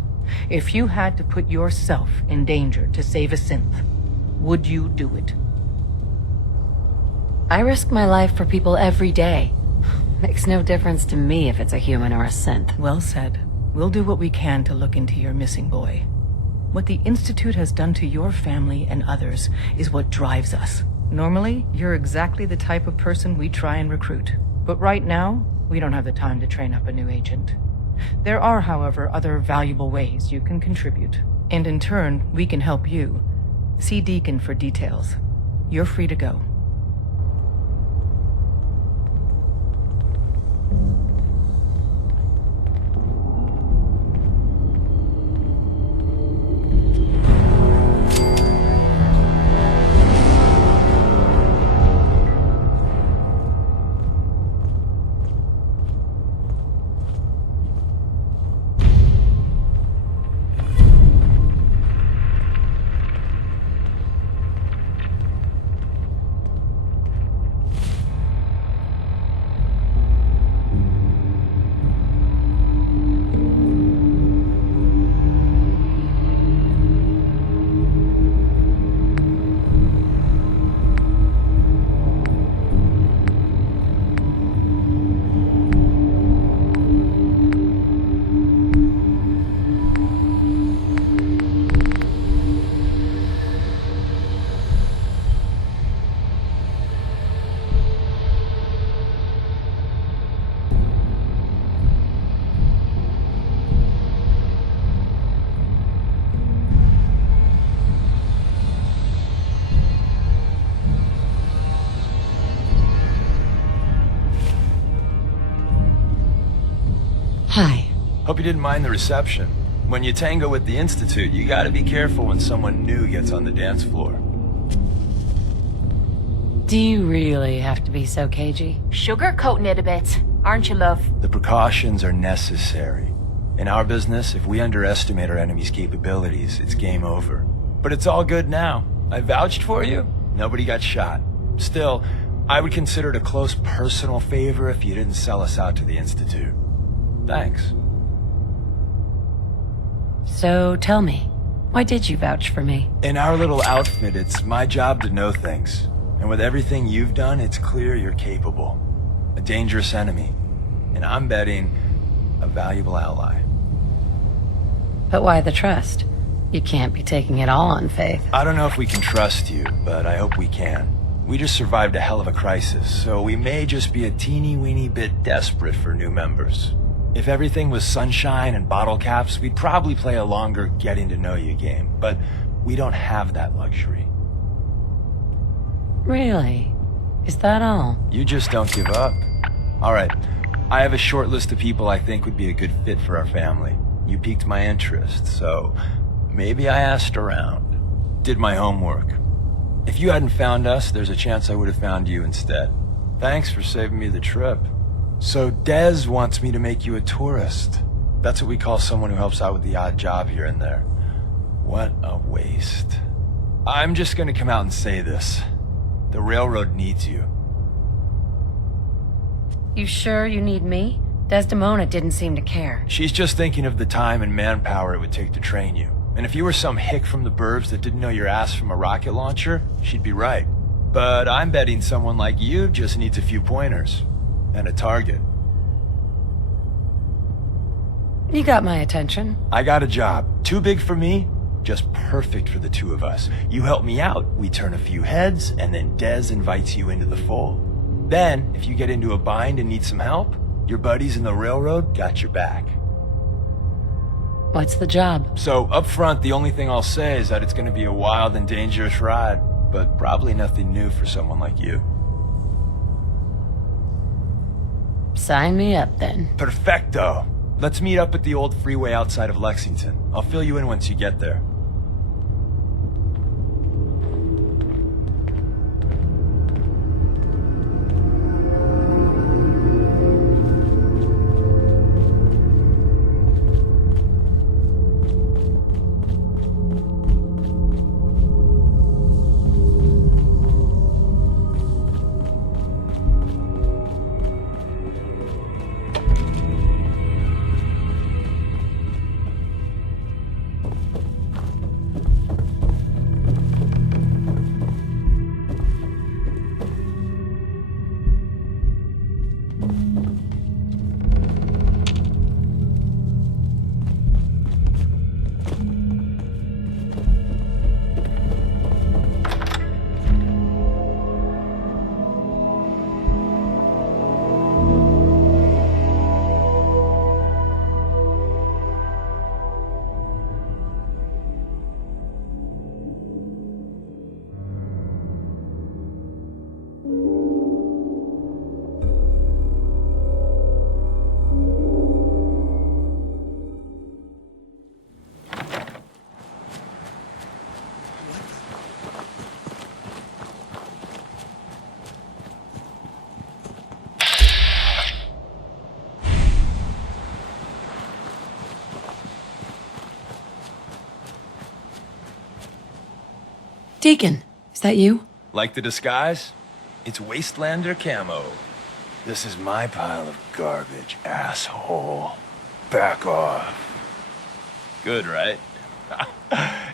If you had to put yourself in danger to save a synth, would you do it? I risk my life for people every day. Makes no difference to me if it's a human or a synth. Well said. We'll do what we can to look into your missing boy. What the Institute has done to your family and others is what drives us. Normally, you're exactly the type of person we try and recruit. But right now, we don't have the time to train up a new agent. There are, however, other valuable ways you can contribute. And in turn, we can help you. See Deacon for details. You're free to go. Hope you didn't mind the reception. When you tango with the Institute, you gotta be careful when someone new gets on the dance floor. Do you really have to be so cagey? Sugarcoating it a bit, aren't you, love? The precautions are necessary. In our business, if we underestimate our enemy's capabilities, it's game over. But it's all good now. I vouched for you. Nobody got shot. Still, I would consider it a close personal favor if you didn't sell us out to the Institute. Thanks. So tell me, why did you vouch for me? In our little outfit, it's my job to know things. And with everything you've done, it's clear you're capable. A dangerous enemy. And I'm betting a valuable ally. But why the trust? You can't be taking it all on faith. I don't know if we can trust you, but I hope we can. We just survived a hell of a crisis, so we may just be a teeny-weeny bit desperate for new members. If everything was sunshine and bottle caps, we'd probably play a longer getting-to-know-you game, but we don't have that luxury. Really? Is that all? You just don't give up. All right, I have a short list of people I think would be a good fit for our family. You piqued my interest, so maybe I asked around. Did my homework. If you hadn't found us, there's a chance I would have found you instead. Thanks for saving me the trip. So Dez wants me to make you a tourist. That's what we call someone who helps out with the odd job here and there. What a waste. I'm just gonna come out and say this. The railroad needs you. You sure you need me? Desdemona didn't seem to care. She's just thinking of the time and manpower it would take to train you. And if you were some hick from the burbs that didn't know your ass from a rocket launcher, she'd be right. But I'm betting someone like you just needs a few pointers. And a target. You got my attention. I got a job. Too big for me, just perfect for the two of us. You help me out, we turn a few heads, and then Dez invites you into the fold. Then, if you get into a bind and need some help, your buddies in the railroad got your back. What's the job? So, up front, the only thing I'll say is that it's gonna be a wild and dangerous ride, but probably nothing new for someone like you. Sign me up, then. Perfecto! Let's meet up at the old freeway outside of Lexington. I'll fill you in once you get there. Deacon, is that you? Like the disguise? It's Wastelander camo. This is my pile of garbage, asshole. Back off. Good, right?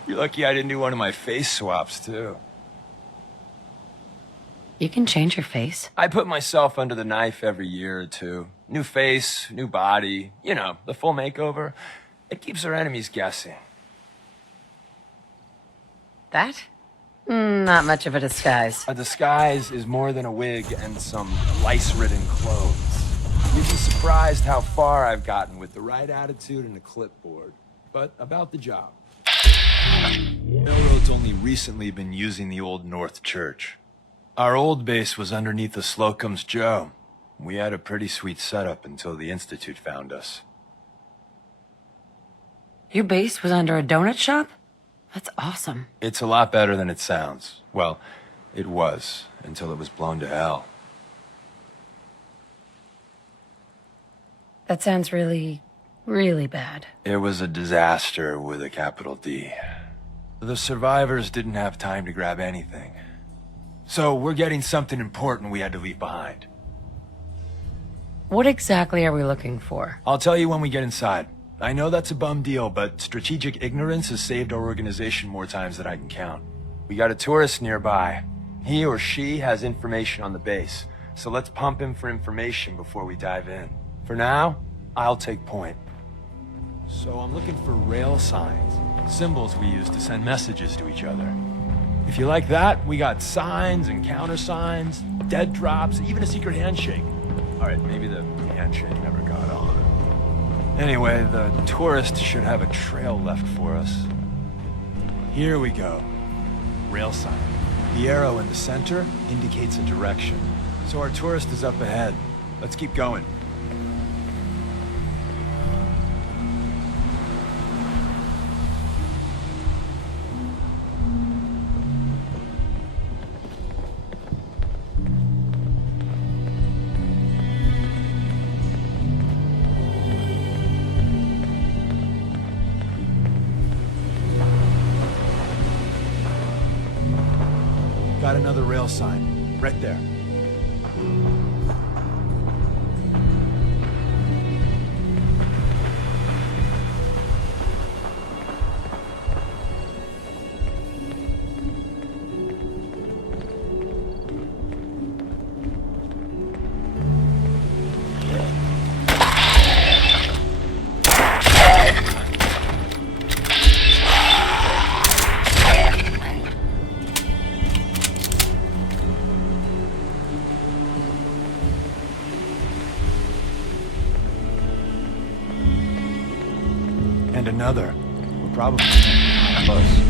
You're lucky I didn't do one of my face swaps, too. You can change your face. I put myself under the knife every year or two. New face, new body, you know, the full makeover. It keeps our enemies guessing. That? Not much of a disguise. A disguise is more than a wig and some lice-ridden clothes. You'd be surprised how far I've gotten with the right attitude and a clipboard. But about the job. Railroad's only recently been using the Old North Church. Our old base was underneath the Slocum's Joe. We had a pretty sweet setup until the Institute found us. Your base was under a donut shop? That's awesome. It's a lot better than it sounds. Well, it was, until it was blown to hell. That sounds really, really bad. It was a disaster with a capital D. The survivors didn't have time to grab anything. So we're getting something important we had to leave behind. What exactly are we looking for? I'll tell you when we get inside. I know that's a bum deal, but strategic ignorance has saved our organization more times than I can count. We got a tourist nearby. He or she has information on the base, so let's pump him for information before we dive in. For now, I'll take point. So I'm looking for rail signs, symbols we use to send messages to each other. If you like that, we got signs and countersigns, dead drops, even a secret handshake. All right, maybe the handshake never got on. Anyway, the tourist should have a trail left for us. Here we go. Rail sign. The arrow in the center indicates a direction. So our tourist is up ahead. Let's keep going. Got another rail sign, right there. And another. We're probably close.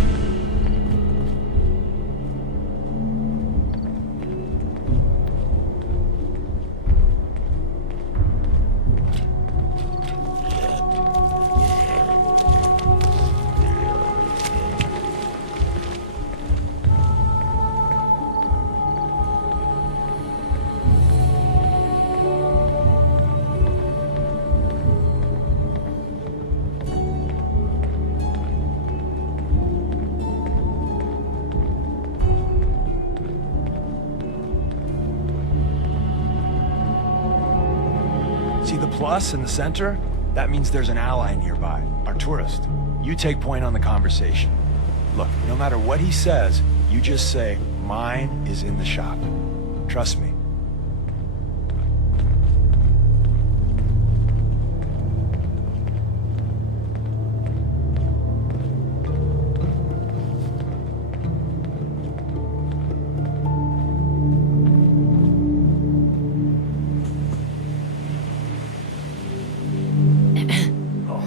See the plus in the center? That means there's an ally nearby, our tourist. You take point on the conversation. Look, no matter what he says, you just say, "Mine is in the shop." Trust me.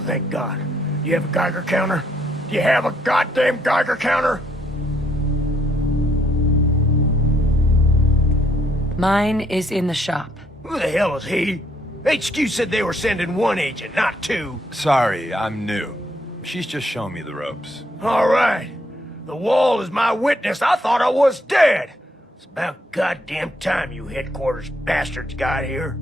Thank God. You have a Geiger counter? Do you have a goddamn Geiger counter? Mine is in the shop. Who the hell is he? HQ said they were sending one agent, not two. Sorry, I'm new. She's just showing me the ropes. All right. The wall is my witness. I thought I was dead. It's about goddamn time you headquarters bastards got here.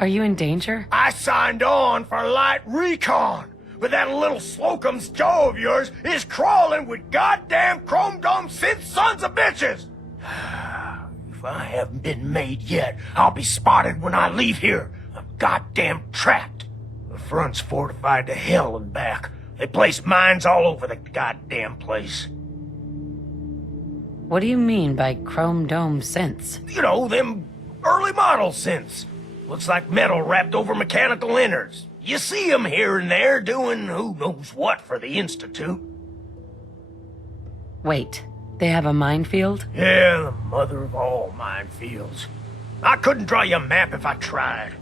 Are you in danger? I signed on for light recon, but that little Slocum's Joe of yours is crawling with goddamn chrome dome synth sons of bitches! If I haven't been made yet, I'll be spotted when I leave here. I'm goddamn trapped. The front's fortified to hell and back. They place mines all over the goddamn place. What do you mean by chrome dome synths? You know, them early model synths. Looks like metal wrapped over mechanical innards. You see them here and there doing who knows what for the Institute. Wait, they have a minefield? Yeah, the mother of all minefields. I couldn't draw you a map if I tried.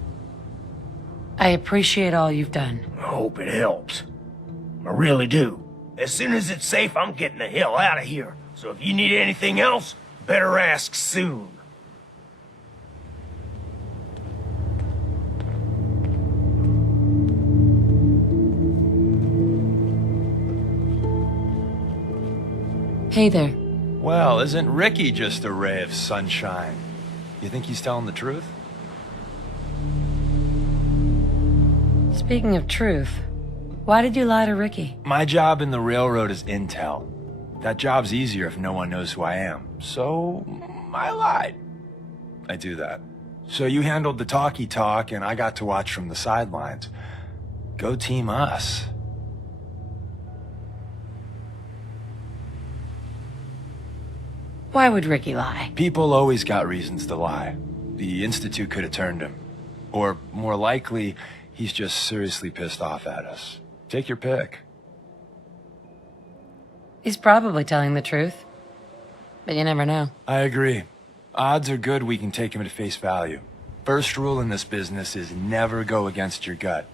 I appreciate all you've done. I hope it helps. I really do. As soon as it's safe, I'm getting the hell out of here. So if you need anything else, better ask soon. Hey there. Well, isn't Ricky just a ray of sunshine? You think he's telling the truth? Speaking of truth, why did you lie to Ricky? My job in the railroad is intel. That job's easier if no one knows who I am. So, I lied. I do that. So you handled the talky talk, and I got to watch from the sidelines. Go team us. Why would Ricky lie? People always got reasons to lie. The Institute could have turned him. Or, more likely, he's just seriously pissed off at us. Take your pick. He's probably telling the truth. But you never know. I agree. Odds are good we can take him at face value. First rule in this business is never go against your gut.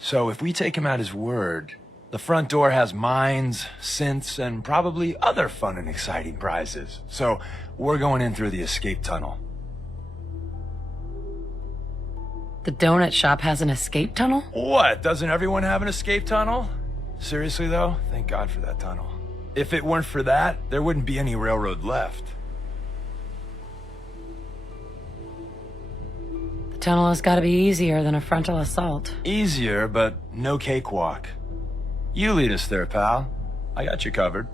So if we take him at his word, the front door has mines, synths, and probably other fun and exciting prizes. So we're going in through the escape tunnel. The donut shop has an escape tunnel? What? Doesn't everyone have an escape tunnel? Seriously though, thank God for that tunnel. If it weren't for that, there wouldn't be any railroad left. The tunnel has got to be easier than a frontal assault. Easier, but no cakewalk. You lead us there, pal. I got you covered.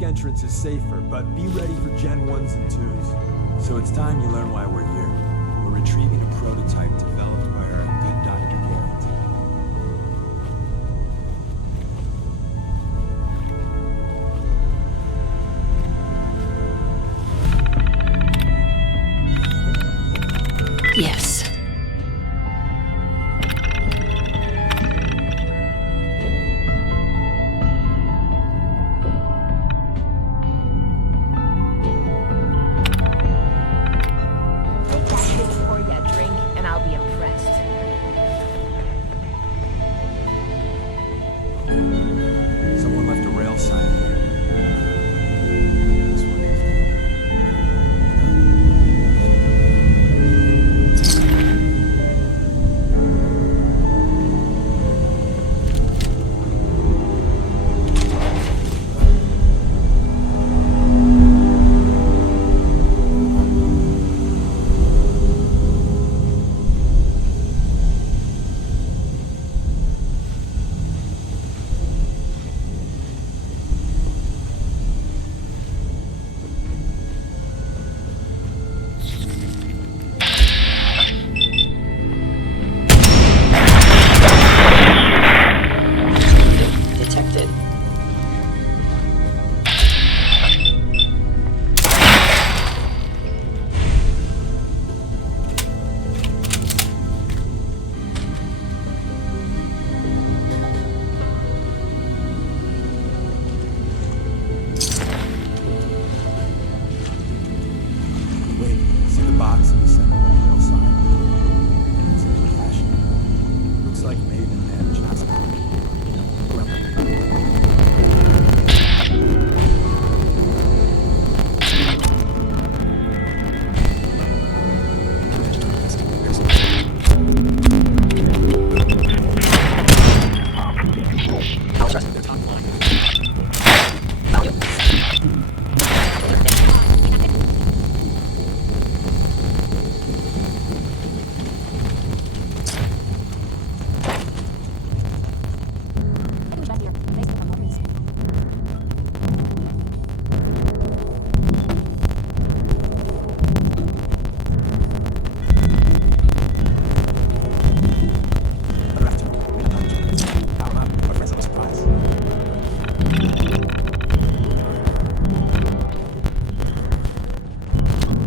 Entrance is safer, but be ready for Gen 1s and 2s. So it's time you learn why we're here. We're retrieving a prototype developed by our good Dr. Garrett. Yes.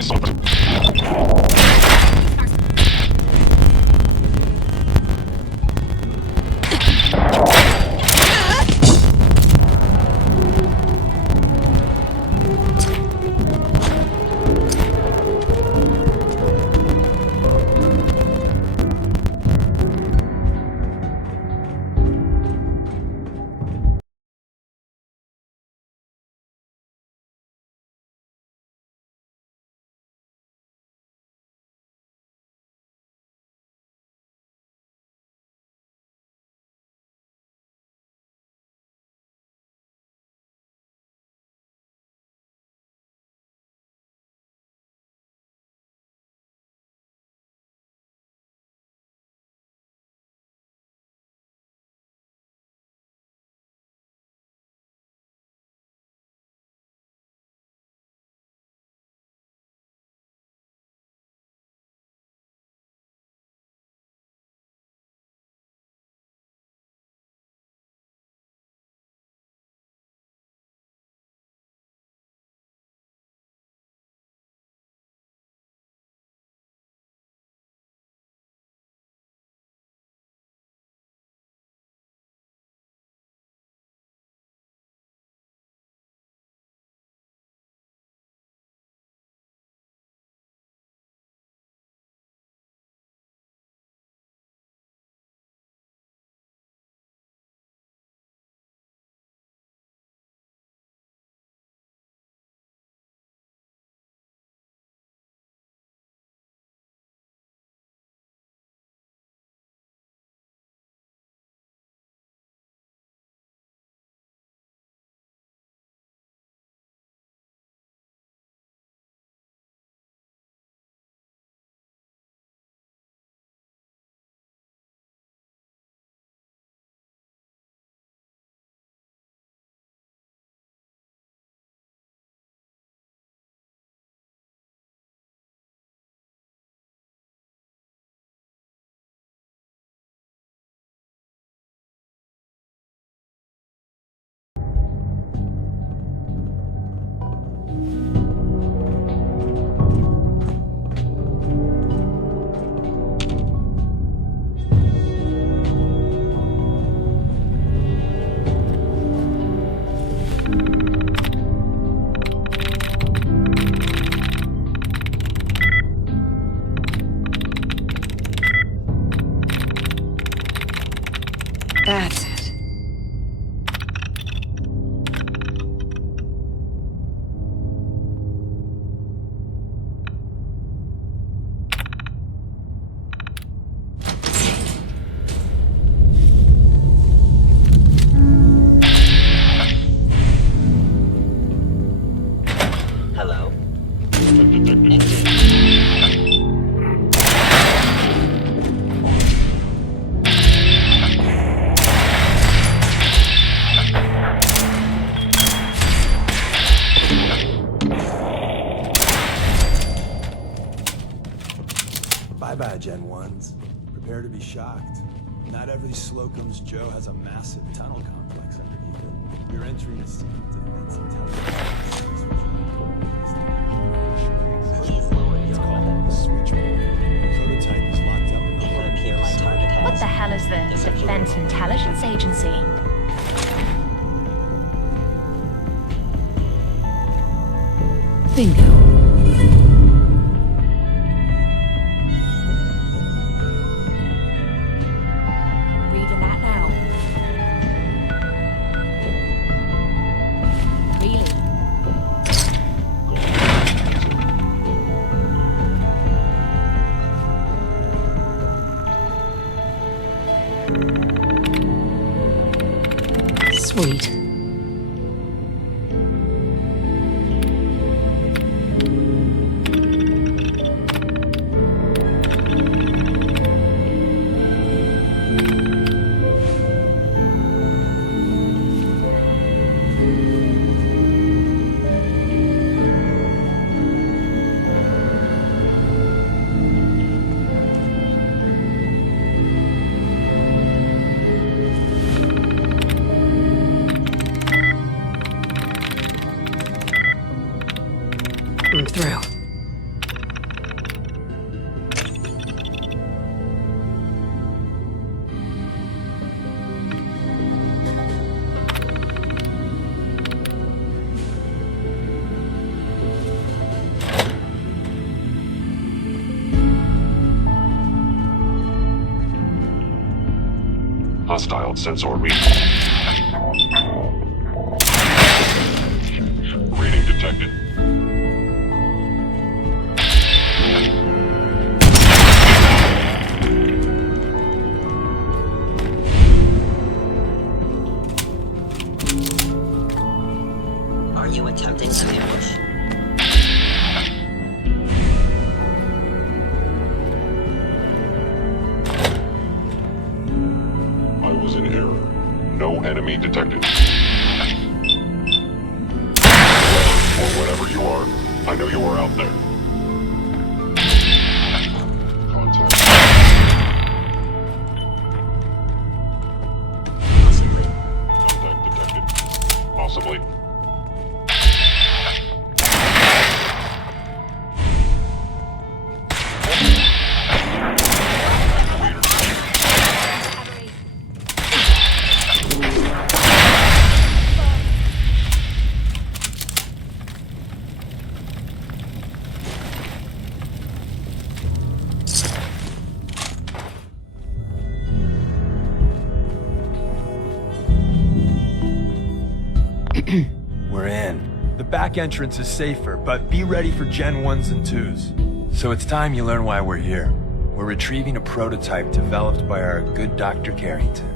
That's it. Hello. Bye-bye, Gen 1s. Prepare to be shocked. Not every Slocum's Joe has a massive tunnel complex underneath it. You're entering a secret defense intelligence. It's called the Switchboard. Prototype is locked up in the heart of the What the hell is the Defense Intelligence Agency? Bingo. Reading that now. Really? Sweet. Hostile sensor reading. Reading detected. Are you attempting an ambush? I was in error. No enemy detected. Or whatever you are, I know you are out there. Contact. Contact detected. Possibly. We're in. The back entrance is safer, but be ready for Gen 1s and 2s. So it's time you learn why we're here. We're retrieving a prototype developed by our good Dr. Carrington.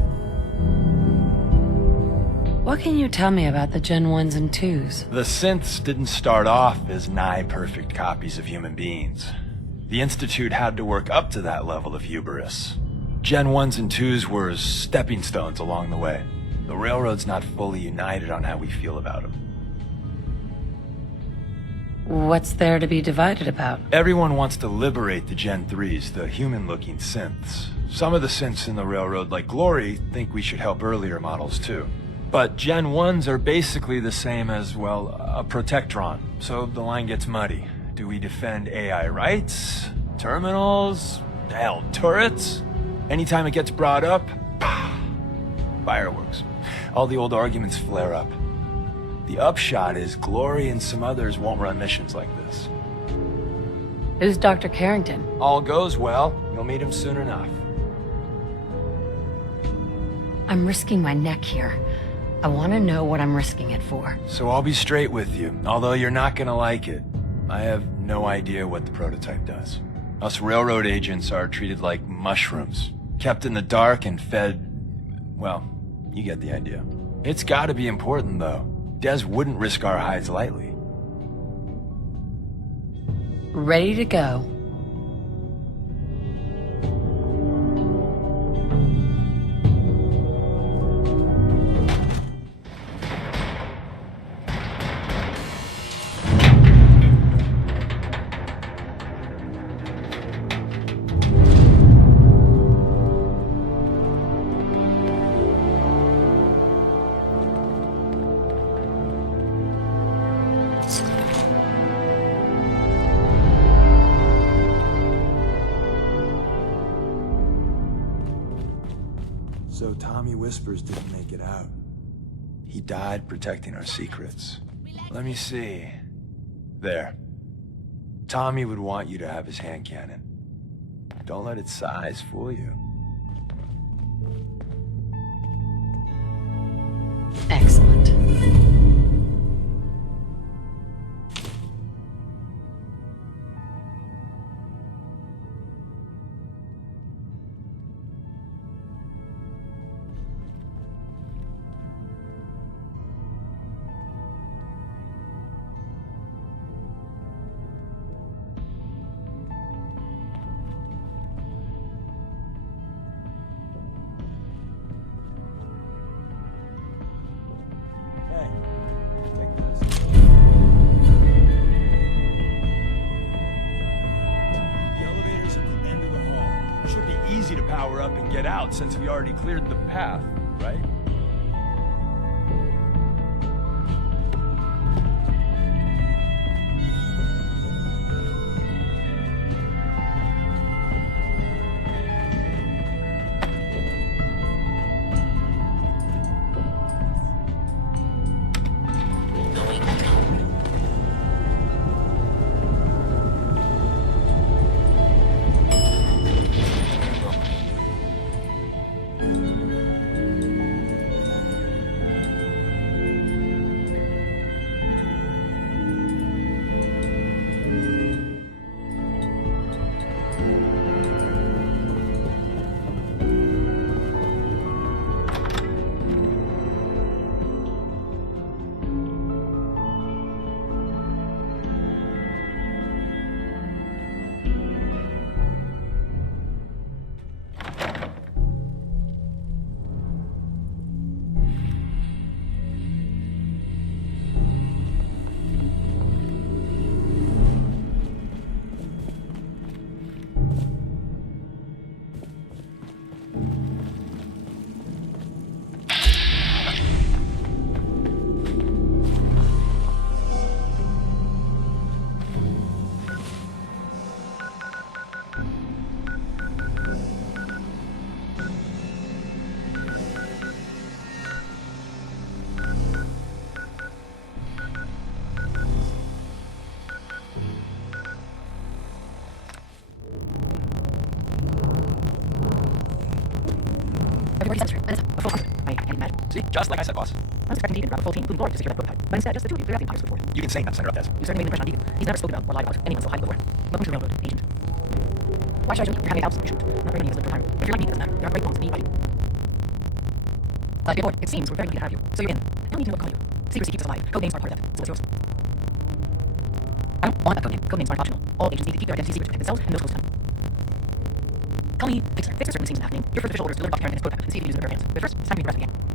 What can you tell me about the Gen 1s and 2s? The synths didn't start off as nigh-perfect copies of human beings. The Institute had to work up to that level of hubris. Gen 1s and 2s were stepping stones along the way. The Railroad's not fully united on how we feel about them. What's there to be divided about? Everyone wants to liberate the Gen 3s, the human-looking synths. Some of the synths in the Railroad, like Glory, think we should help earlier models too. But Gen 1s are basically the same as, well, a Protectron, so the line gets muddy. Do we defend AI rights? Terminals? Hell, turrets? Anytime it gets brought up, fireworks. All the old arguments flare up. The upshot is Glory and some others won't run missions like this. Who's Dr. Carrington? All goes well, you'll meet him soon enough. I'm risking my neck here. I want to know what I'm risking it for. So I'll be straight with you, although you're not gonna like it. I have no idea what the prototype does. Us Railroad agents are treated like mushrooms, kept in the dark and fed, well, you get the idea. It's gotta be important, though. Des wouldn't risk our hides lightly. Ready to go. So Tommy Whispers didn't make it out. He died protecting our secrets. Let me see. There. Tommy would want you to have his hand cannon. Don't let its size fool you. Excellent. Hey, take this. The elevator's at the end of the hall. Should be easy to power up and get out since we already cleared the path, right? See? Just like I said, boss. I was expecting Deacon to grab a full team, including Glory, to secure that prototype. But instead, just the two of you cleared out the entire report. You can say that, Senator Updes. You certainly made an impression on Deacon. He's never spoken about or lied about anyone so highly before. Welcome to the Railroad, Agent. Why should I join you? You're having doubts? You shouldn't. Not very many of us live for time. If you're like me, it doesn't matter. There are great ones to meet by you. Dear Lord, it seems we're very lucky to have you. So you're in. I don't need to know what code you. Secrecy keeps us alive. Code names aren't part of that. So what's yours? I don't want that code name. Code names aren't optional. All agents need to keep their identity secret to protect themselves and those close to them. Call me Fixer. Fixer certainly seems to have a name. Your first official orders to deliver Dr. Karen and his prototype and see if you can use it in their hands. But first, it's time to meet the rest of the gang.